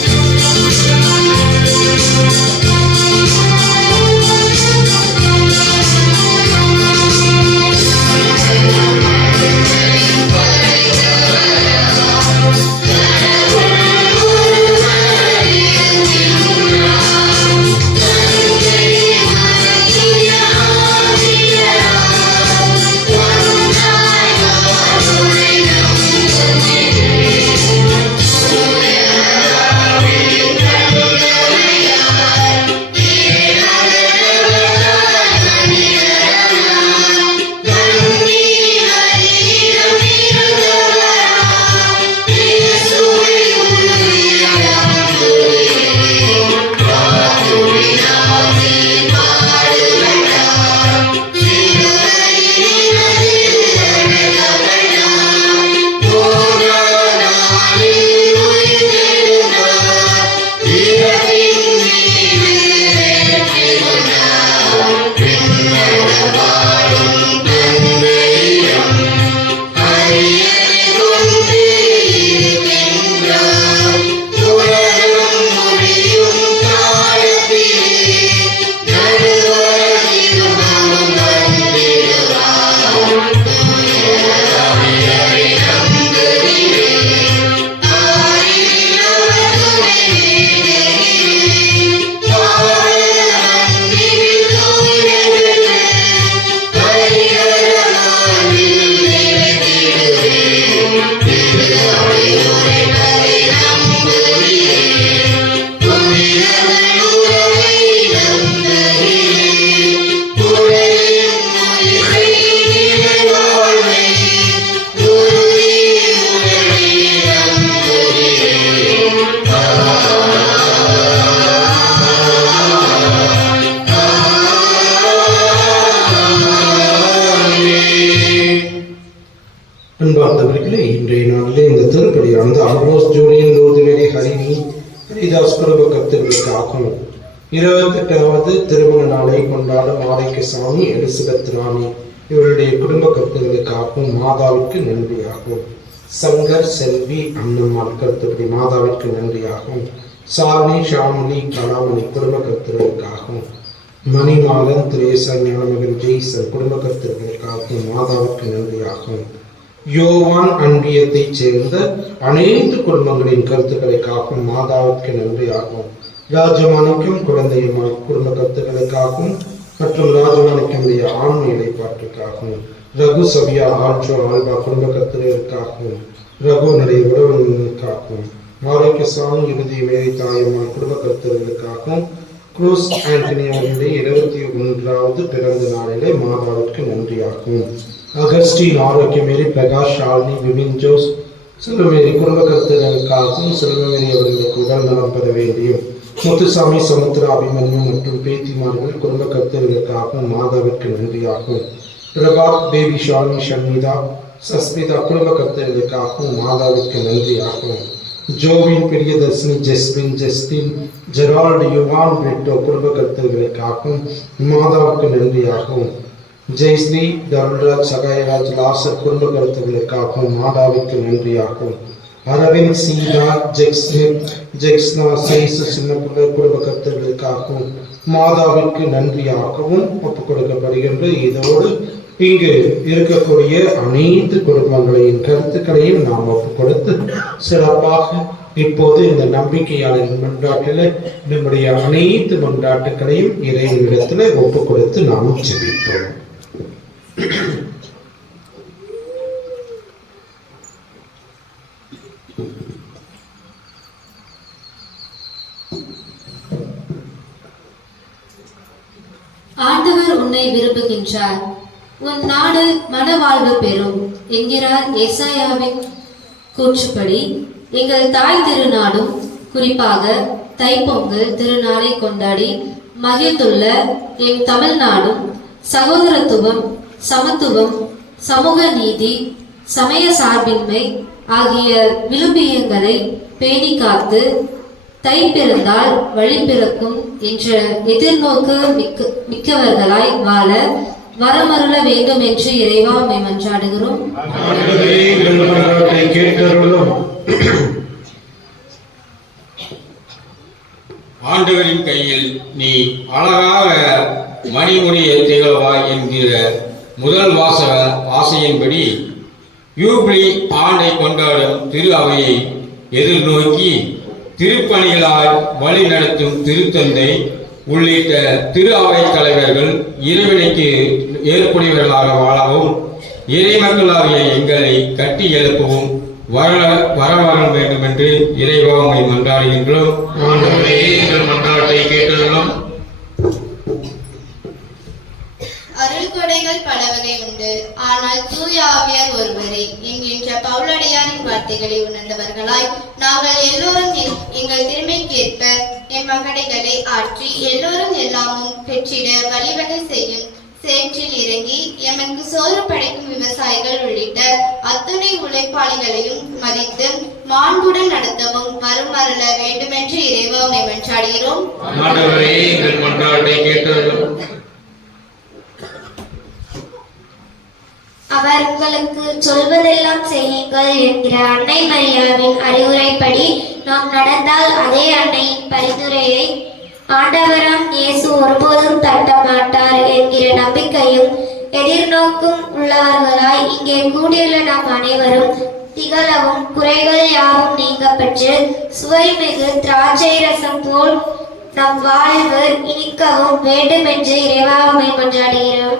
பிள்ளைகளே, இன்றைய நாளிலே இந்த திருப்பலியானது அம்ரோஸ் ஜூலியன் லூர்துவேரி ஹரிணி ஹரிதாஸ் குடும்ப கர்த்தர்களுக்காகும் 28வது திருமண நாளை கொண்டாடும் ஆரோக்கியசாமி எலிசபெத் ராணி இவருடைய குடும்ப கர்த்தர்களுக்காகவும் மாதாவிற்கு நன்றியாகும். சங்கர் செல்வி அண்ணம்மாள் கருத்துப்படி மாதாவிற்கு நன்றியாகும். சாரணி ஷாமலி கலாமணி குடும்ப கர்த்தர்களுக்காகவும், மணிமாலன் திரேசா ஞானமகன் ஜெய்சன் குடும்ப கர்த்தர்களுக்காகவும் மாதாவிற்கு நன்றியாகும். யோவான் அன்பியத்தைச் சேர்ந்த அனைத்து குடும்பங்களின் கருத்துக்களுக்காகவும் மாதாவிற்கு நன்றியாகும். ராஜமாணிக்கம் குழந்தையம்மாள் குடும்ப கருத்துக்களுக்காகவும் மற்றும் ராஜமாணிக்கமுடைய ஆண்மை இடைப்பாட்டுக்காகவும், ரகு சபியா ஆல்சோ ஆல்பா குடும்ப கருத்துக்களுக்காகவும், ரகு நிறைய உறவினர்களுக்காகவும், ஆரோக்கியசாமி இறுதி மேரி தாயம்மாள் குடும்ப கருத்துக்களுக்காகவும், குரூஸ் ஆண்டனி அவர்களுடைய 21வது பிறந்த நாளிலே மாதாவிற்கு நன்றியாகும். அகஸ்டின் ஆரோக்கியமேரி பிரகாஷ் ஷாலினி விபின் ஜோஸ் செல்வமேரி குடும்ப கருத்துக்களுக்காகவும், செல்வமேரி அவர்களுக்கு உடல் நலம் பெற வேண்டியும், முத்துசாமி சமுத்திரா அபிமன்யு மற்றும் பேத்திமார்கள் குடும்ப கருத்துக்களுக்காகவும் மாதாவிற்கு நன்றியாகும். பிரபாத் பேபி ஷாலினி ஷண்மிதா சஸ்மிதா குடும்ப கருத்துக்களுக்காகவும் மாதாவிற்கு நன்றியாகும். ஜோவின் பிரியதர்ஷினி ஜெஸ்பின் ஜெஸ்டின் ஜெரால்டு யுவான் பிரிட்டோ குடும்ப கருத்துக்களுக்காகவும் மாதாவுக்கு நன்றியாகும். ஜெய்ஸ்ரீ தருண்ராஜ் சகாயராஜ் லாசர் குடும்ப கருத்துக்களுக்காகவும் மாதாவிற்கு நன்றியாகும். அரவிந்த் சீதா ஜெக்ஸ்னா சேசு சின்னப்பிள்ளை குடும்ப கருத்துக்களுக்காகவும் மாதாவிற்கு நன்றியாகவும் ஒப்புக் கொடுக்கப்படுகின்ற இதோடு இங்கு இருக்கக்கூடிய அனைத்து குடும்பங்களின் கருத்துக்களையும் நாம் ஒப்புக் கொடுத்து சிறப்பாக இப்போது இந்த நம்பிக்கையாளரின் மன்றாட்டில் நம்முடைய அனைத்து மன்றாட்டுகளையும் இறைவனிடத்தில் ஒப்புக் கொடுத்து நாம் ஜெபிப்போம். ஆண்டவர் உன்னை விரும்புகின்றார், உன் நாடு மனவாழ்வு பெறும் என்கிறார் ஏசாயாவின் கூற்றுப்படி. எங்கள் தாய் திருநாடும் குறிப்பாக தைப்பொங்கல் திருநாளை கொண்டாடி மகிழ்ந்துள்ள என் தமிழ்நாடும் சகோதரத்துவம், சமத்துவம், சமூக நீதி, சமய சார்பின்மை ஆகிய விழுமியங்களை பேணி காத்து தை பிறந்தால் வழி பிறக்கும் என்ற எதிர்நோக்கு மிக்கவர்களாய் வாழ வரமருள வேண்டும் என்று இறைவா உம்மை மன்றாடுகிறோம். ஆண்டவரின் கையில் நீ அழகாக மணிமுடிய திகழ்வாய் என்கிற முதல் வாசக ஆசையின்படி யூப்ளி ஆண்டை கொண்டாடும் திரு அவையை எதிர்நோக்கி திருப்பணிகளால் வழி நடத்தும் திருத்தந்தை உள்ளிட்ட திரு அவை தலைவர்கள் இறைவனுக்கு ஏற்புடையவர்களாக வாழவும் இறைமக்களாகிய எங்களை கட்டி எழுப்பவும் வரவர வேண்டும் என்று இறைவா உம்மை மன்றாடுகின்றோம். மன்றாட்டை கேட்டதும் அருள் கொடைகள் பல வகை உண்டு, ஆனால் தூய ஆவியார் ஒருவரே என்கின்ற பவுலடியாரின் வார்த்தைகளை உணர்ந்தவர்களாய் நாங்கள் எல்லோரும் எங்கள் திறமைக்கேற்ப எம்மகடைகளை ஆற்றி எல்லோரும் எல்லாமும் பெற்றிட வழிவகை செய்யும் சேற்றில் இறங்கி எமக்கு சோறு படைக்கும் விவசாயிகள் உள்ளிட்ட அத்துணை உழைப்பாளிகளையும் மதித்து மாண்புடன் நடத்தவும் வருமருள வேண்டுமென்று இறைவா உம்மை மன்றாடுகிறோம். அவர் உங்களுக்கு சொல்வதெல்லாம் செய்யுங்கள் என்கிற அன்னை மரியாவின் அறிவுரைப்படி நாம் நடந்தால் அதே அன்னையின் பரிந்துரையை ஆண்டவராம் இயேசு ஒருபோதும் தட்ட மாட்டார் என்கிற நம்பிக்கையும் எதிர்நோக்கும் உள்ளவர்களாய் இங்கே கூடியுள்ள நாம் அனைவரும் திகழவும் குறைகள் யாவும் நீங்க பெற்று சுவைமிகு திராட்சை ரசம் போல் நம் வாழ்வு இனிக்கவும் வேண்டும் என்று இறைவா உம்மை கொண்டாடுகிறோம்.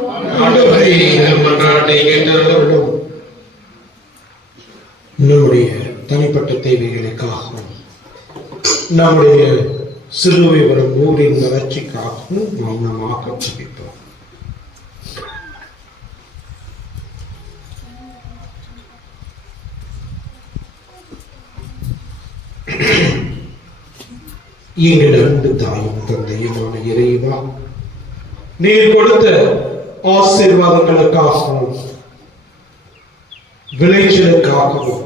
நம்முடைய தனிப்பட்ட தேவைகளுக்காகவும் நம்முடைய சிலுவை வரும் ஊரின் வளர்ச்சிக்காகவும் மௌனமாக ஜெபிப்போம். எங்கள் அன்பு தாயும் தந்தையுமான இறைவா, நீர் கொடுத்த ஆசீர்வாதங்களுக்காகவும் விளைச்சலுக்காகவும்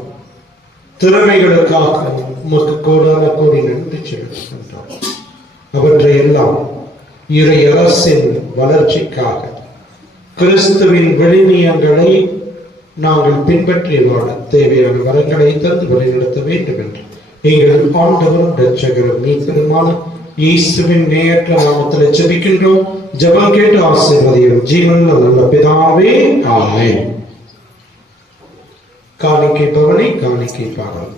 திறமைகளுக்காகவும் உமக்கு கோடான கோடி நன்றி செலுத்துகின்றோம். அவற்றையெல்லாம் இறை அரசின் வளர்ச்சிக்காக கிறிஸ்துவின் விழுமியங்களை நாங்கள் பின்பற்றி வாழ தேவையான வரங்களை தந்து வழிநடத்த வேண்டும் என்று எங்கள் ஆண்டவரும் இரட்சகரும் மீட்பருமான இயேசுவின் நேயற்ற நாமத்தில் ஜெபிக்கின்றோம். ஜெபம் கேட்டு ஆசீர்வதியும் ஜீவனுள்ள நல்ல பிதாவே, ஆமென். காணிக்கை பவனி, காணிக்கை பாடல்.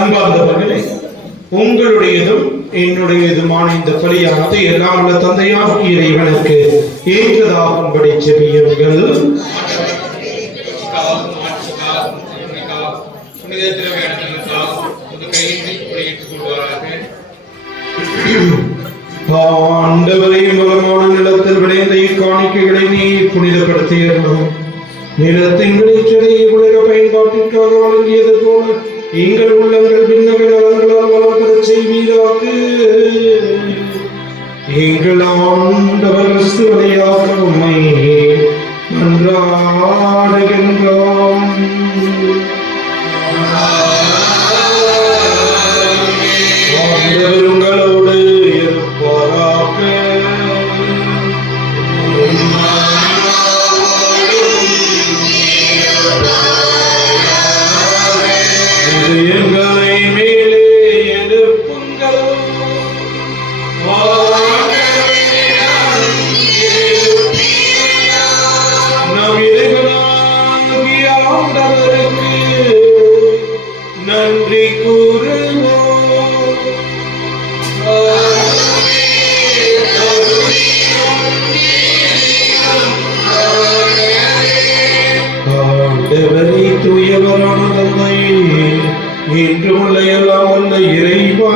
அன்பார்ந்தவர்களே, உங்களுடையதும் என்னுடையதுமான இந்த பலியானது எல்லாம் உள்ள தந்தையாகிய இறைவனுக்கு ஏற்றதாகும்படி ஜெபியுங்கள். ஆண்டவரையும் வளமான நிலத்தில் விளைந்த இக்காணிக்கைகளை நீ புனிதப்படுத்தியதும் நிலத்தின் விளைச்சலை உலக பயன்பாட்டிற்காக வழங்கியது போல எங்கள் உள்ளங்கள் பின்னக நலங்களால் வளம் பெறச் செய்வீராக. எங்கள் ஆண்டவர் கிறிஸ்து வழியாக உம்மை மன்றாடுகின்றோம். ஆண்டவர் உங்களோடு இருப்பாராக. எங்களை மேலே எழுப்புங்கள். நம் இறைவனாகிய ஆண்டவருக்கு நன்றி கூறுவோம். ஆண்டவரை தூயவரான தந்தை, இன்று உள்ள எல்லாம் வல்ல இறைவா,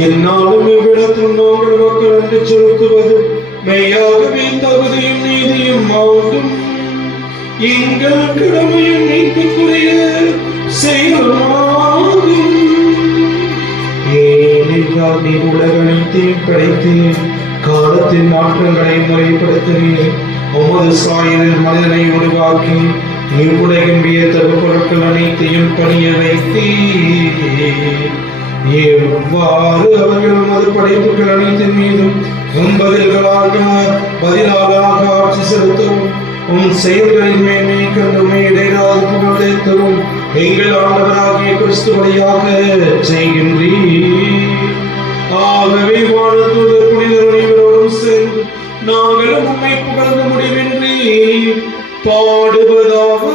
என்னாலும் இவ்விடத்தில் நாங்கள் மக்கள் அன்று செலுத்துவது மெய்யாகவே தகுதியும் நீதியும் ஆகும். எங்கள் கடமையும் மீட்புக்குரிய செயலாகும். ஏனென்றால் நீ உலகனைத்தையும் படைத்தீர், காலத்தின் மாற்றங்களை முறைப்படுத்தினீர். உமது சாயலில் மனிதனை உருவாக்கி இவ்வுலகின் வியத்தகு பொருட்கள் அனைத்தையும் பணிய வைத்தீர். எவ்வாறு அவர்கள் உமது படைப்புகள் அனைத்தின் மீதும் பதிலாக ஆட்சி செலுத்தவும் உம் செயல்களின் மேன்மை கண்டுமே இடையிலாது புகழ்ந்தேத்தவும் எங்கள் ஆண்டவராகிய கிறிஸ்து வழியாக செய்கின்றீர். ஆகவே வானதூதர் புனிதர் அனைவரோடும் சேர்ந்து நாங்களும் உம்மை புகழ்ந்து முடிவின்றி பாடுவதாவது.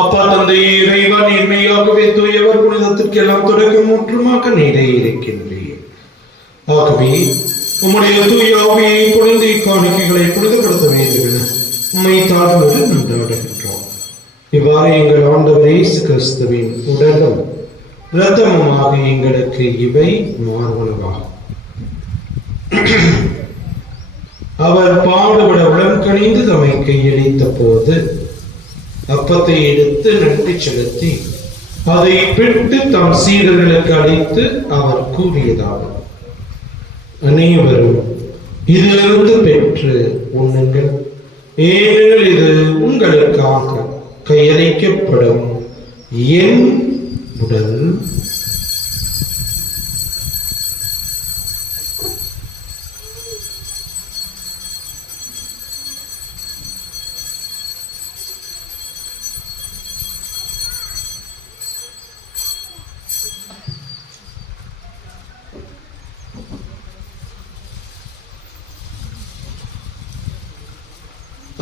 அப்பா தந்தை இறைவா, நீர்மையாகவே தூயவர், புனிதத்திற்கு எல்லாம் தொடக்கம் முற்றுமாக நீரே இருக்கின்றீர். ஆகவே உம்முடைய தூய ஆவியை பொழுது காணிக்கைகளை புனிதப்படுத்த வேண்டும் என உம்மை தாழ்வுடன் நன்றாடுகின்றோம். இவ்வாறு எங்கள் ஆண்டவர் இயேசு கிறிஸ்துவின் உடலும் இரத்தமுமாக எங்களுக்கு இவை மார்பனவாகும். அவர் பாடுபட உடன் கணிந்து தம்மை கையளித்த போது அப்பத்தை எடுத்து நன்றி செலுத்தி அதை பிட்டு தம் சீடர்களுக்கு அளித்து அவர் கூறியதாகும், அனைவரும் இதிலிருந்து பெற்று உண்ணுங்கள், ஏனெனில் இது உங்களுக்காக கையளிக்கப்படும் என் உடல்.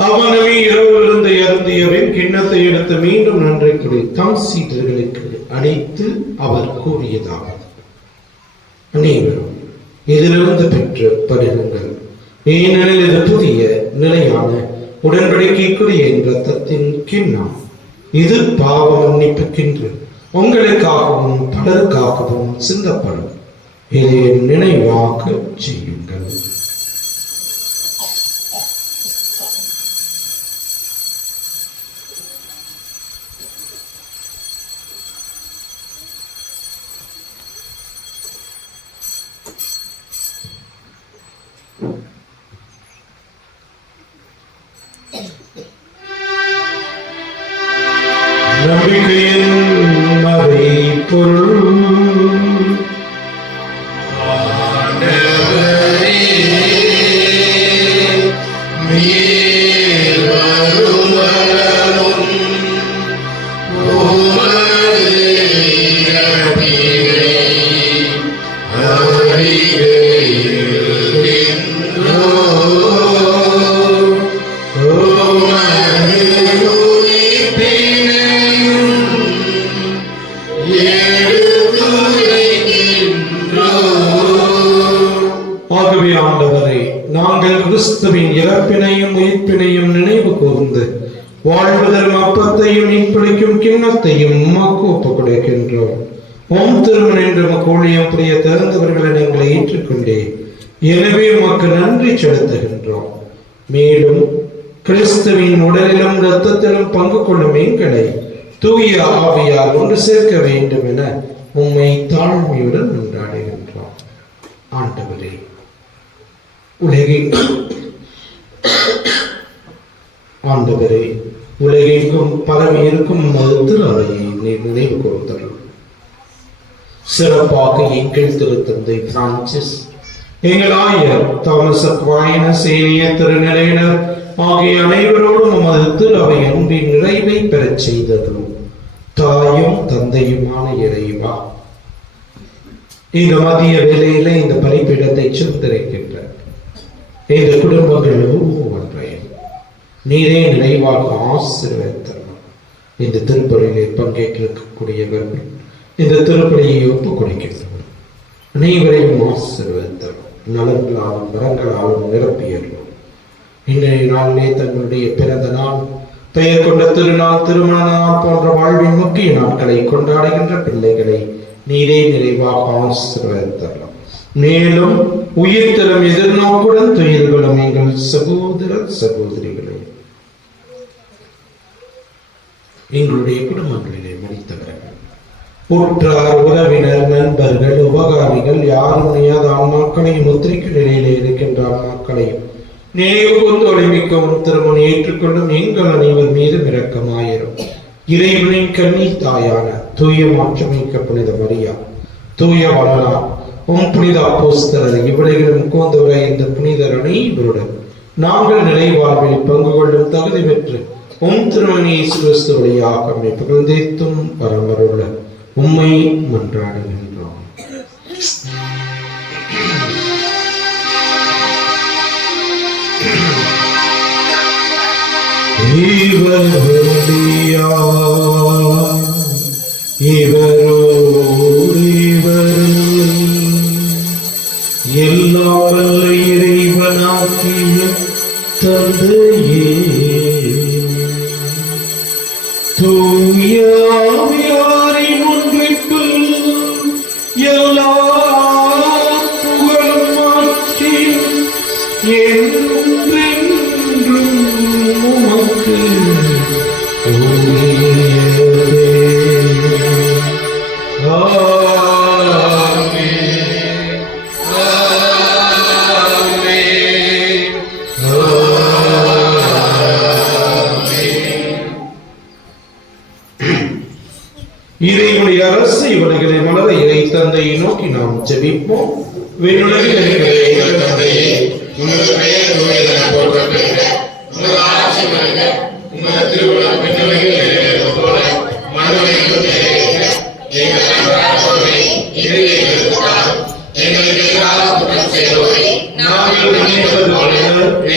அவனவே இரவிலிருந்து அருந்தியவன் கிண்ணத்தை எடுத்து மீண்டும் நன்றி கூறி தம் சீடர்களுக்கு அளித்து அவர் கூறியதாவது, அனைவரும் இதிலிருந்து பெற்று பருகுங்கள், ஏனெனில் இது புதிய நிலையான உடன்படிக்கைக்குரிய இரத்தத்தின் கிண்ணம். இது பாவ மன்னிப்புக்கென்று உங்களுக்காகவும் பலருக்காகவும் சிந்தப்படும். இதை நினைவாக செய்யுங்கள். நம்பிக்கையின் மறைபொருள் ஆகவே ஆண்டவரே, நாங்கள் கிறிஸ்துவின் இறப்பினையும் உயிர்ப்பினையும் நினைவு கூர்ந்து வாழ்வு தரும் அப்பத்தையும் மீட்பிடிக்கும் கிண்ணத்தையும் உமக்கு ஒப்புக் கொடுக்கின்றோம். உம் திருமணம் என்று உமக்கு ஊழியம் புரிய திறந்தவர்களை நாங்கள் ஏற்றுக்கொண்டே, எனவே உமக்கு நன்றி செலுத்துகின்றோம். மேலும் கிறிஸ்துவின் உடலிலும் இரத்தத்திலும் பங்கு கொள்ளும் எங்களை தூய ஆவியார் ஒன்று சேர்க்க வேண்டும் என உம்மை தாழ்மையுடன் கொண்டாடுகின்றோம். ஆண்டவரே, உலகெங்கும் பரவி இருக்கும் திருஅவையை நீர் நினைவு கூர்ந்தருள். சிறப்பாக எங்கள் திருத்தந்தை பிரான்சிஸ், எங்கள் ஆயர் தாமஸ் அக்வாயினஸ், ஏனைய திருநிலையினர் ஆகிய அனைவரோடும் உமது திருஅவை அன்பின் நிறைவை பெறச் செய்ததும் தாயும் தந்தையுமான இறைவா, இந்த மதிய வேளையில இந்த பலிபீடத்தை சுத்தரிக்கின்ற இந்த குடும்பங்கள் ஒவ்வொன்றையும் நீரே நிறைவாக ஆசீர்வதித்தரணும். இந்த திருப்பலியிலே பங்கேற்றிருக்கக்கூடியவர்கள் இந்த திருப்பலியை ஒப்புக் கொடுக்கின்றனர். அனைவரையும் ஆசீர்வதித்தரணும். நலன்களாலும் வரங்களாலும் நிரப்பியறோம். இன்றைய நாளிலே தங்களுடைய பிறந்த நாள், பெயர் கொண்ட திருநாள், திருமண நாள் போன்ற வாழ்வின் முக்கிய நாட்களை கொண்டாடுகின்ற பிள்ளைகளை நீரே நிறைவாக ஆசீர்வதித்தரலாம். மேலும் உயிர்த்தலும் எதிர்நோக்குடன் துயில்களும் எங்கள் சகோதர சகோதரிகளை, எங்களுடைய குடும்பங்களிலே மடித்தவர்கள், உற்றார் உறவினர் நண்பர்கள் உபகாரிகள் யாரும் இணையாத ஆன்மாக்களையும் முத்திரிக்கு நிலையிலே இருக்கின்ற ஆன்மாக்களையும் நினைவு கூர்ந்து ஒளிமிக்கவும் திருமணம் ஏற்றுக்கொள்ளும் எங்கள் அனைவர் மீதும் இரக்கமாயிரும். இறைவனின் கண்ணீர் தாயான தூய மாற்றமிக்க புனித மரியா, தூய வளனார், புனித அப்போஸ்தலர், இவ்வுலகிலும் கோந்தவரை இந்த புனிதர் அனைவருடன் நாங்கள் நிலை வாழ்வில் பங்கு கொள்ளும் தகுதி பெற்று திருமணி இயேசு கிறிஸ்து வழியாக புகழ்ந்தேத்தும் வரமருள்ள உம்மை மன்றாடுகின்றோம். எல்லா வல்ல இறைவனாகிய தந்தையே, தூய ஆவியாரின் ஒன்றிற்குள் எல்லா புகழும் மாற்றியும் என்றென்றும் உமக்கு உரியதே. இறைவனுடைய அரசு இவர்களை மலர இறை தந்தையை நோக்கி நாம் ஜெபிப்போம். விண்ணுலகில் இருக்கிற எங்கள் தந்தையே, உமது பெயர் தூயதென போற்றப்பெறுக. உமது ஆட்சி வருக. உமது திருவுளம் விண்ணுலகில் நிறைவேறுவது போல மண்ணுலகிலும் நிறைவேறுக. எங்கள் அன்றாட உணவை இன்று எங்களுக்கு தாரும். எங்களுக்கு எதிராக குற்றம் செய்தோரை நாங்கள் மன்னிப்பது போல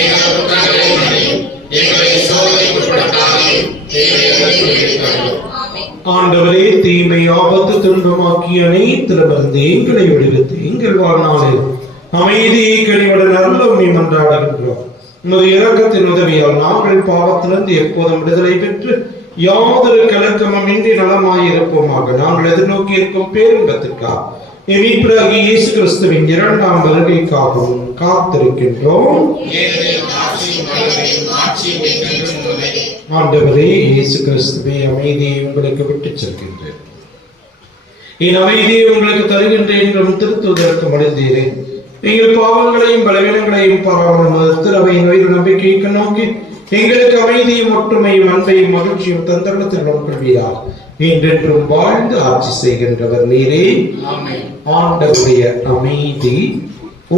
எங்கள் குற்றங்களை மன்னியும். எங்களை சோதனைக்குட்படுத்தாதேயும், தீமையிலிருந்து விடுவித்தருளும். ஆண்டவரே, தீமை ஆபத்து துன்பமாக்கி அனைத்திலிருந்து எங்களை விடுவித்து எங்கள் வாழ்நாளில் அமைதியை கனிவுடன் அருளை மன்றாடுகின்றோம். உமது இரக்கத்தின் உதவியால் நாங்கள் பாவத்திலிருந்து எப்போதும் விடுதலை பெற்று யாதொரு கலக்கமும் இன்றி நலமாயிருப்போமாக. நாங்கள் எதிர்நோக்கி இருக்கும் பேரின்பத்திற்காக மீட்பராகிய இயேசு கிறிஸ்துவின் இரண்டாம் வருகைக்காகவும் காத்திருக்கின்றோம். ஆண்டவரே இயேசு கிறிஸ்துவே, அமைதியை உங்களுக்கு விட்டுச் செல்கின்றேன், என் அமைதியை உங்களுக்கு தருகின்றேன் என்றும் திருத்துவதற்கு மனிதரே, எங்கள் பாவங்களையும் பலவீனங்களையும் பாராமல் திருவையின் வயது நம்பிக்கைக்கு நோக்கி எங்களுக்கு அமைதியும் ஒற்றுமையும் அன்பையும் மகிழ்ச்சியும் தந்தளத்தில் நோக்கல்வீரார். என்றென்றும் வாழ்ந்து ஆட்சி செய்கின்றவர் நீரே. ஆண்டவருடைய அமைதி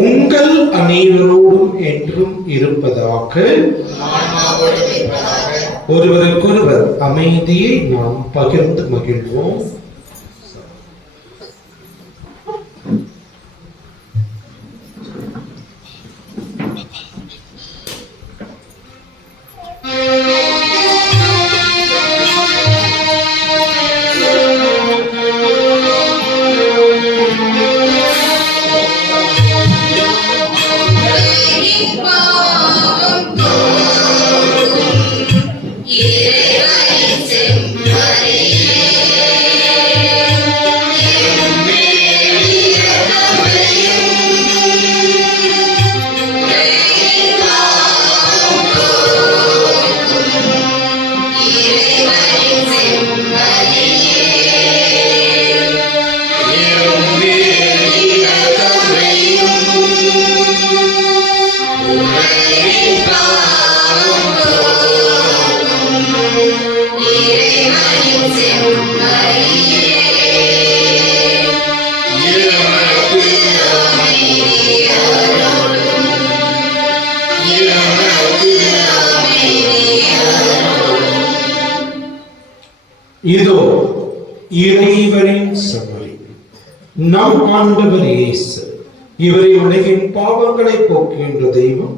உங்கள் அனைவரோடும் என்றும் இருப்பதாக. ஒருவருக்கொருவர் அமைதியை நாம் பகிர்ந்து மகிழ்வோம். இறைவனின் செம்மறியே இதோ இறைவனின் செம்மறி, நம் ஆண்டவர் இயேசு. இவரை உலகின் பாவங்களை போக்குகின்ற தெய்வம்.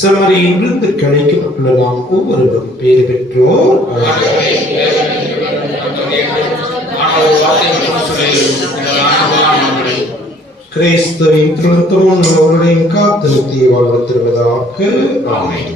செம்மறியிலிருந்து கிடைக்கப்பட்டுள்ள நாம் ஒவ்வொருவரும் பேறு பெற்றோர். கிறிஸ்துவின் திருத்தமும் அவருடைய காத்து நித்திய வாழ்வு தருவதாக. ஆமென்.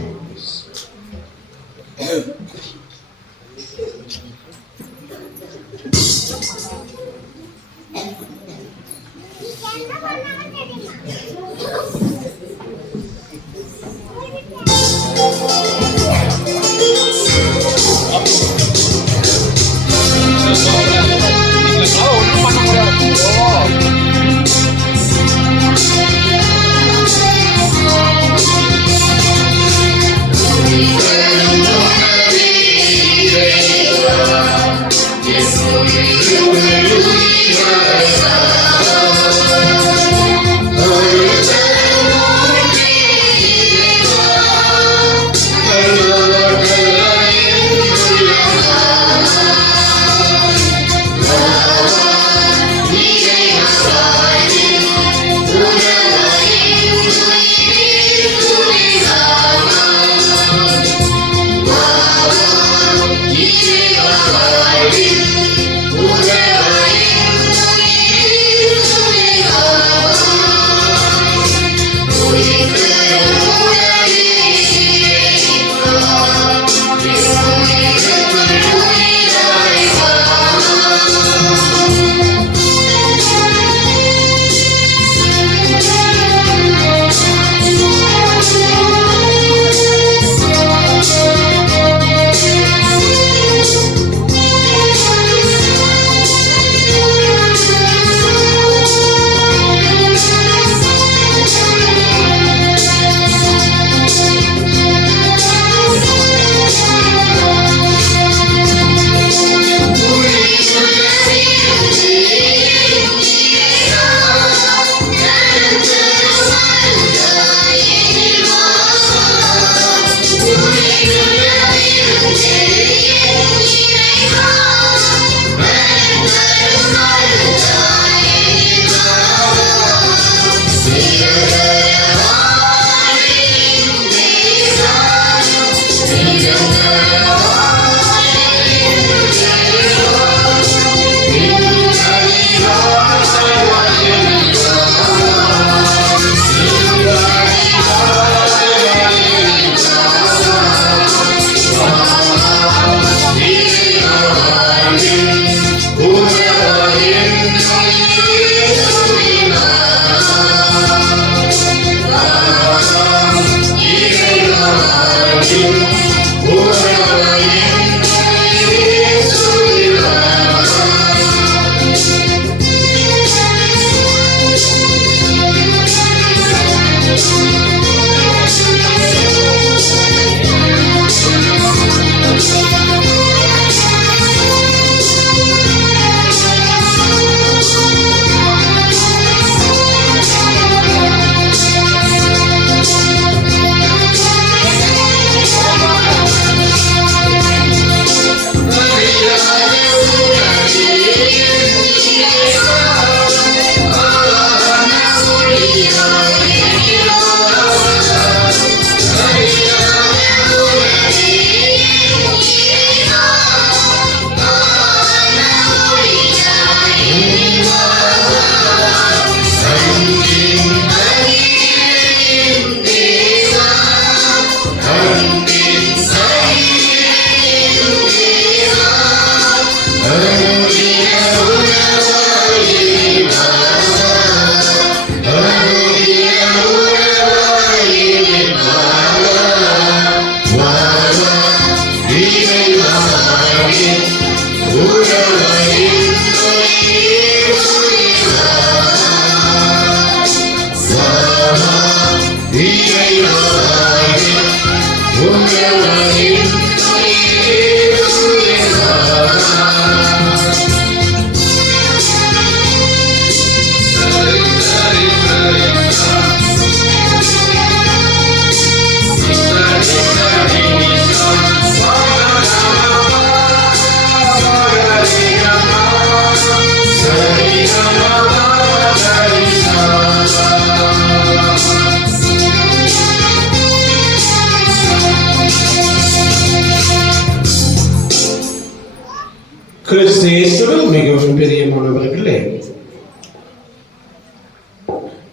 இயேசுவில் மிகவும் பிரியமானவர்களே,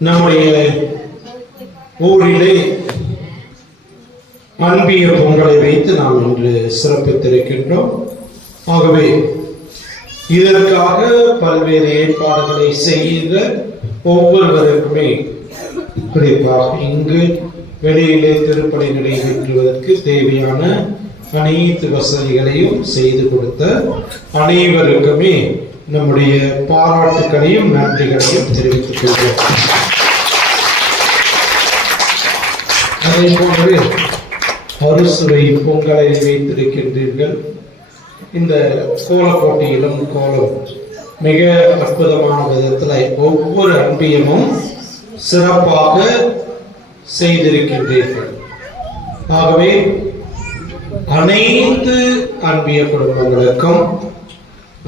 நம்முடைய ஊரிலே அன்பிய பொங்கலை வைத்து நாம் இன்று சிறப்பித்திருக்கின்றோம். ஆகவே இதற்காக பல்வேறு ஏற்பாடுகளை செய்த ஒவ்வொருவருக்குமே, குறிப்பாக இங்கு வெளியிலே திருப்பலி நிறைவேற்றுவதற்கு தேவையான அனைத்து வசதிகளையும் செய்து கொடுத்த அனைவருக்குமே நம்முடைய பாராட்டுகளையும் நன்றிகளையும் தெரிவித்துக் கொள்கிறோம். அதே போன்று அறுசுவை பொங்கலை வைத்திருக்கின்றீர்கள். இந்த கோலப் போட்டியிலும் கோலம் மிக அற்புதமான விதத்தில் ஒவ்வொரு அன்பியமும் சிறப்பாக செய்திருக்கின்றீர்கள். ஆகவே அனைத்து அன்பிய குடும்பங்களுக்கும்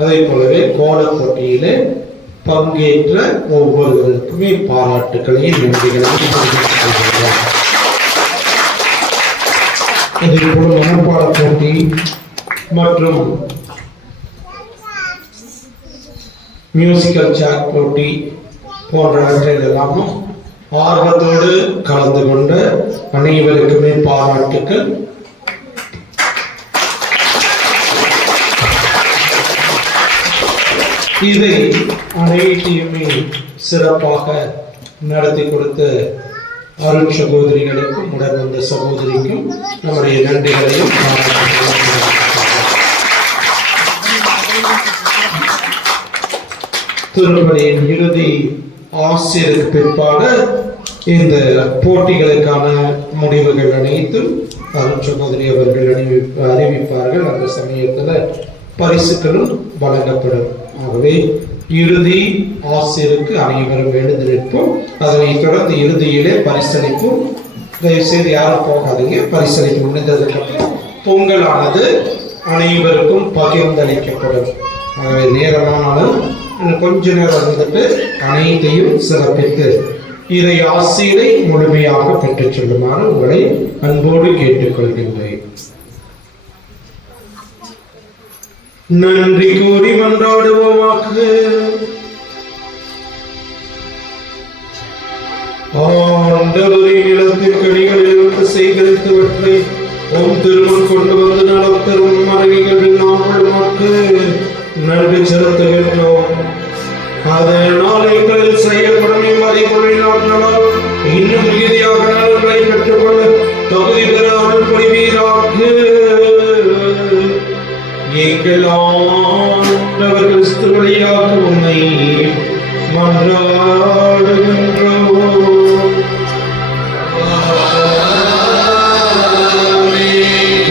அதே போலவே கோலப் போட்டியிலே பங்கேற்ற ஒவ்வொருவருக்குமே பாராட்டுகளையும் நன்றிகளையும் தெரிவித்துக் கொள்கிறோம். இதே போல மனப்பாட போட்டி மற்றும் மியூசிக்கல் சேர் போட்டி போன்றவற்றில் எல்லாமும் ஆர்வத்தோடு கலந்து கொண்ட அனைவருக்குமே பாராட்டுக்கள். இதை அனைத்தையுமே சிறப்பாக நடத்தி கொடுத்த அருள் சகோதரிகளுக்கும் உடன் வந்த சகோதரிக்கும் நம்முடைய நன்றிகளையும் திருப்பலியின் இறுதி ஆசிரியருக்கு பிற்பாடு இந்த போட்டிகளுக்கான முடிவுகள் அனைத்தும் அருள் சகோதரி அவர்கள் அறிவிப்பார்கள். அந்த சமயத்தில் பரிசுகளும் வழங்கப்படும். ஆகவே இறுதி ஆசிரியருக்கு அனைவரும் எழுந்து நிற்போம். அதனைத் தொடர்ந்து இறுதியிலே பரிசளிப்பும். தயவுசெய்து யாரும் போகாதீங்க. பரிசளிப்பு முடிந்ததுக்கப்புறம் பொங்கலானது அனைவருக்கும் பகிர்ந்தளிக்கப்படும். ஆகவே நேரமானாலும் கொஞ்ச நேரம் வந்துட்டு அனைத்தையும் சிறப்பித்து இறை ஆசிரை முழுமையாக பெற்றுச் செல்லுமாறு உங்களை அன்போடு கேட்டுக்கொள்கின்றேன். நன்றி கூறி மன்றாடுவோமாக. ஆண்டவரின் நிலத்தின் கனிகளிலிருந்து சேகரித்தவற்றை திருமண் கொண்டு வந்து நலம் தரும் மனைவிகள் நாங்கள் உமக்கு நன்றி செலுத்துகின்றோம். அதனால் எங்களில் செய்யப்படும் இம்மதிப்பொழிலாற்றலால் இன்னும் மிகுதியாக நலன்களை பெற்றுக்கொள்ள தகுதி பெற அருள் புரிவீராக. எங்கள் ஆண்டவர் கிறிஸ்து வழியாக உம்மை மன்றாடுகின்றோம்.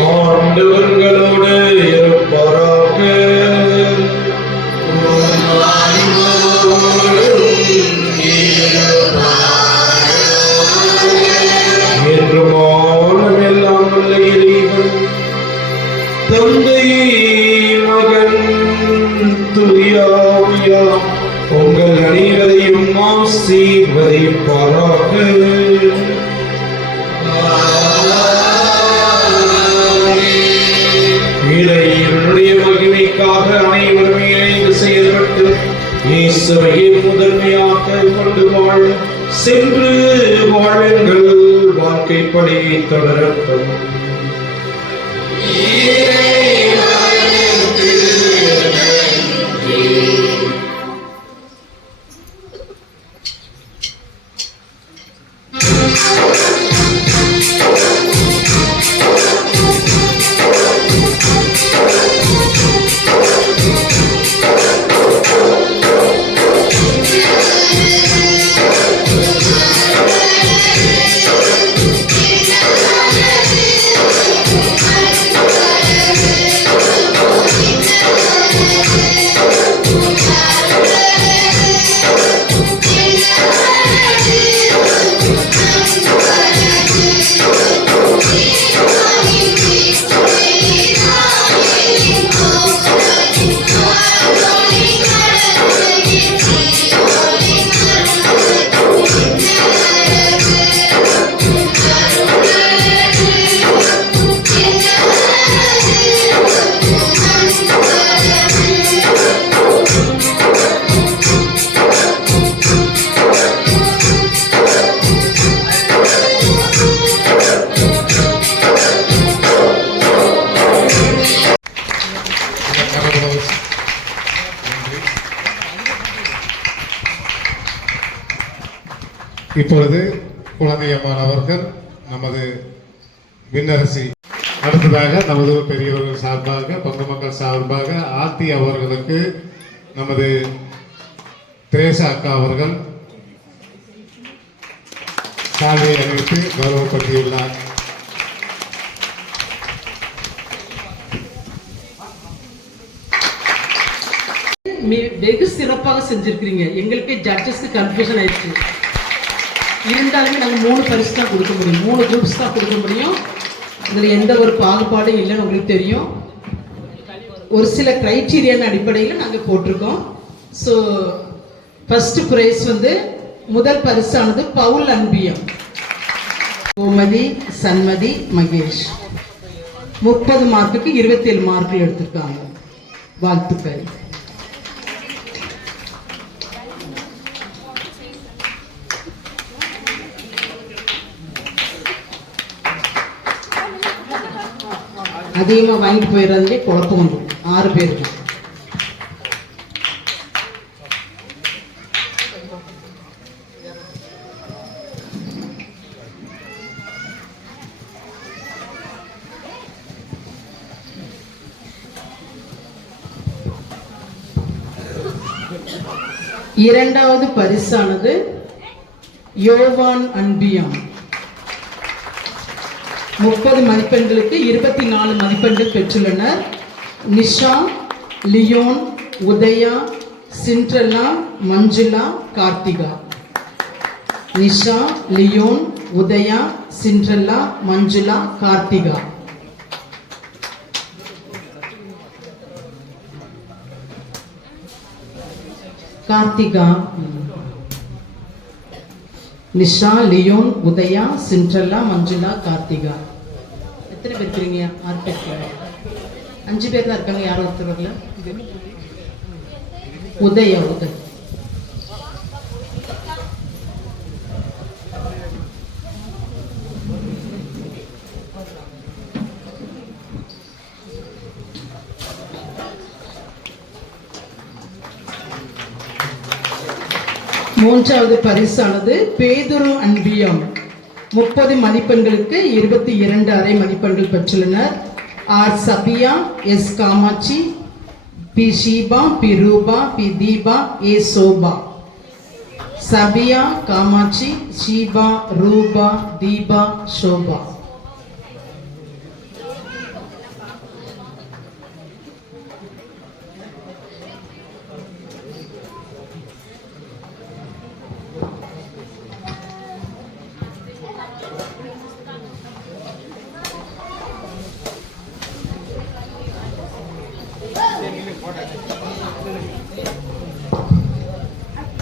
ஆண்டவர்களோடு இருப்பாராக. என்று மானம் எல்லாம் உள்ள இறைவன் தந்தை மகன் தூயாவியா உங்கள் அனைவரையும் ஆசீர்வதிப்பாராக. இறைவனுடைய மகிமைக்காக அனைவரும் இணைந்து செயல்பட்டு இயேசுவையே முதன்மையாக கொண்டு வாழ சென்று வாழுங்கள். வாழ்க்கைப்படி தொடரட்டும். Thank you. இப்பொழுது குழந்தையம்மாள் அவர்கள் நமது விண்ணரசி, அடுத்ததாக நமது பெரியவர்கள் சார்பாக பொதுமக்கள் சார்பாக ஆர்த்தி அவர்களுக்கு நமது திரேசா அக்கா அவர்கள் சால்வை அணிவித்து கௌரவப்படுத்தியுள்ளார். வெகு சிறப்பாக செஞ்சிருக்கிறீங்க. எங்களுக்கே ஜட்ஜஸ்க்கு கன்ஃபியூஷன் ஆயிடுச்சு. இருந்தாலுமே நாங்கள் 3 பரிசு தான் கொடுக்க முடியும், 3 குரூப்ஸ் தான் கொடுக்க முடியும். இதில் எந்த ஒரு பாகுபாடும் இல்லைன்னு உங்களுக்கு தெரியும். ஒரு சில கிரைட்டீரியான அடிப்படையில் நாங்கள் போட்டிருக்கோம். ஸோ ஃபர்ஸ்ட் ப்ரைஸ் வந்து முதல் பரிசானது பவுல் அன்பியம், கோமதி, சன்மதி, மகேஷ் 30 மார்க்குக்கு 27 மார்க்கில் எடுத்திருக்காங்க. வாழ்த்துக்கள். அதிகமாக வாங்கிட்டு போயிடுறதுலே குழப்பம் வந்துடும். 6 பேருக்கு. இரண்டாவது பரிசானது யோவான் அன்பியம் 30 மதிப்பெண்களுக்கு 24 மதிப்பெண்கள் பெற்றுள்ளனர். Nisha, Leon, Udaya, Cinderella, Manjula, Karthika. Nisha, Leon, Udaya, Cinderella, Manjula, Karthika. Karthika, Nisha, Leon, Udaya, Cinderella, Manjula, Karthika. எத்தனை பேர் இருக்கிறீங்க? 6 பேர். 5 பேர் தான் இருக்காங்க. யாரும் ஒருத்தர் வரல. உதயா, உதய். மூன்றாவது பரிசானது பேதுரு அன்பியம் 30 மதிப்பெண்களுக்கு 22 அரை மதிப்பெண்கள் பெற்றுள்ளனர். R Sabiya, S Kamatchi, P Sheeba, P Roopa, P Deepa, A Sobha. Sabiya, Kamatchi, Sheeba, Roopa, Deepa, sofa.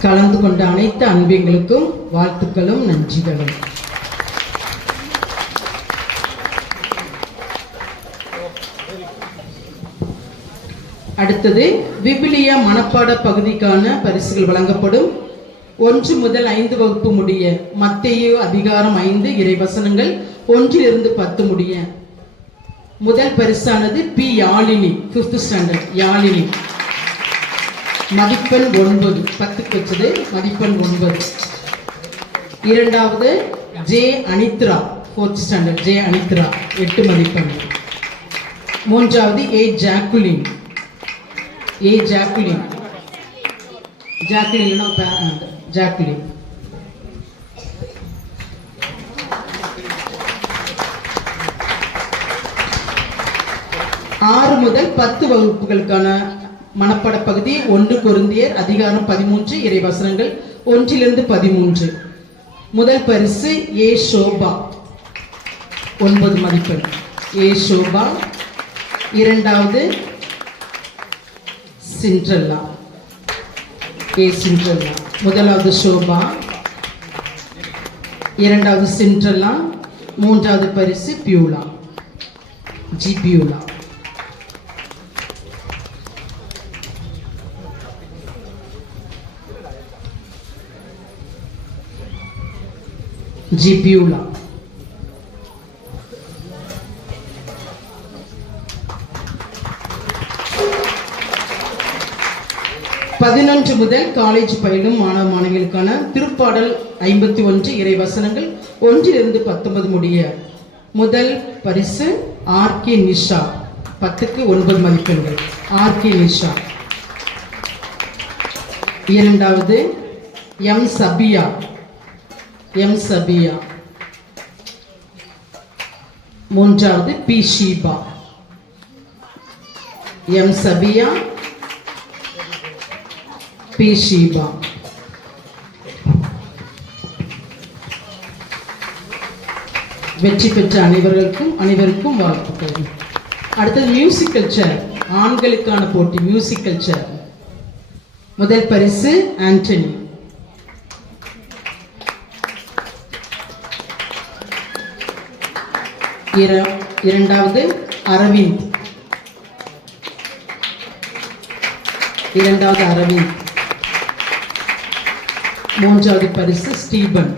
கலந்து கொண்ட அனைத்து அன்பியங்களுக்கும் வாழ்த்துக்களும் நன்றிகளும். அடுத்தது விபிலிய மனப்பாட பகுதிக்கான பரிசுகள் வழங்கப்படும். 1 முதல் 5 வகுப்பு முடிய, மத்தேயு அதிகாரம் 5 இறைவசனங்கள் 1 - 10 முடிய. முதல் பரிசானது P Yazhini, 5th standard Yazhini, மதிப்பெண் 9, 10க்கு வச்சது, மதிப்பெண் 9. இரண்டாவது J Anithra, 4th standard, J Anithra 8 மதிப்பெண். மூன்றாவது A Jacqueline, A Jacqueline, Jacqueline Jacqueline. ஆறு முதல் 10 வகுப்புகளுக்கான மனப்பாட பகுதி 1 கொரிந்தியர் அதிகாரம் 13 இறைவசனங்கள் 1 - 13. முதல் பரிசு ஏ சோபா, 9 மதிப்பெண், ஏ சோபா. இரண்டாவது சிண்ட்ரெல்லா, ஏ சிண்ட்ரெல்லா. முதலாவது சோபா, இரண்டாவது சிண்ட்ரெல்லா, மூன்றாவது பரிசு Beulah, G Beulah. G Beulah. 11 முதல் காலேஜ் பயிலும் மாணவ மாணவிகளுக்கான திருப்பாடல் 51 இறை வசனங்கள் 1 - 19 முடிய. முதல் பரிசு ஆர்கே நிஷா, 10க்கு 9 மதிப்பெண்கள். ஆர்கே நிஷா. இரண்டாவது எம் சபியா. மூன்றாவது P Sheeba. M Sabiya, P Sheeba. வெற்றி பெற்ற அனைவருக்கும் வாழ்த்துக்கள். அடுத்தது மியூசிக்கல் சேர், ஆண்களுக்கான போட்டி மியூசிக்கல் சேர். முதல் பரிசு ஆண்டனி. இரண்டாவது அரவிந்த். மூன்றாவது பரிசு ஸ்டீபன்.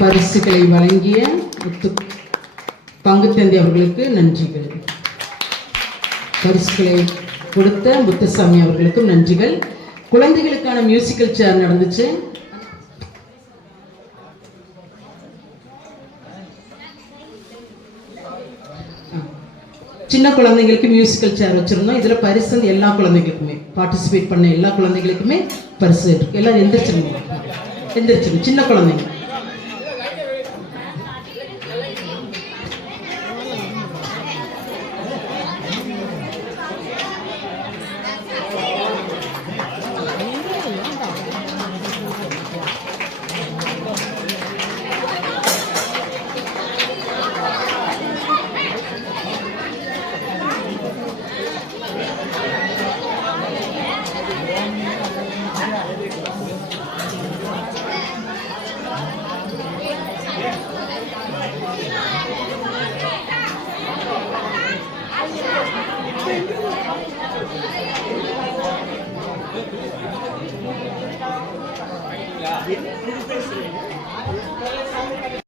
பரிசுகளை வழங்கிய பங்குத்தந்தை அவர்களுக்கு நன்றிகள். பரிசுகளை கொடுத்த முத்துசாமி அவர்களுக்கும் நன்றிகள். குழந்தைகளுக்கான மியூசிக்கல் சேர் நடந்துச்சு. சின்ன குழந்தைங்களுக்கு மியூசிக்கல் சேர் வச்சிருந்தோம். இதுல பரிசு எல்லா குழந்தைகளுக்குமே, பார்ட்டிசிபேட் பண்ண எல்லா குழந்தைகளுக்குமே பரிசு இருக்கு. எல்லாரும் எந்திரிச்சிருங்க சின்ன குழந்தைங்க.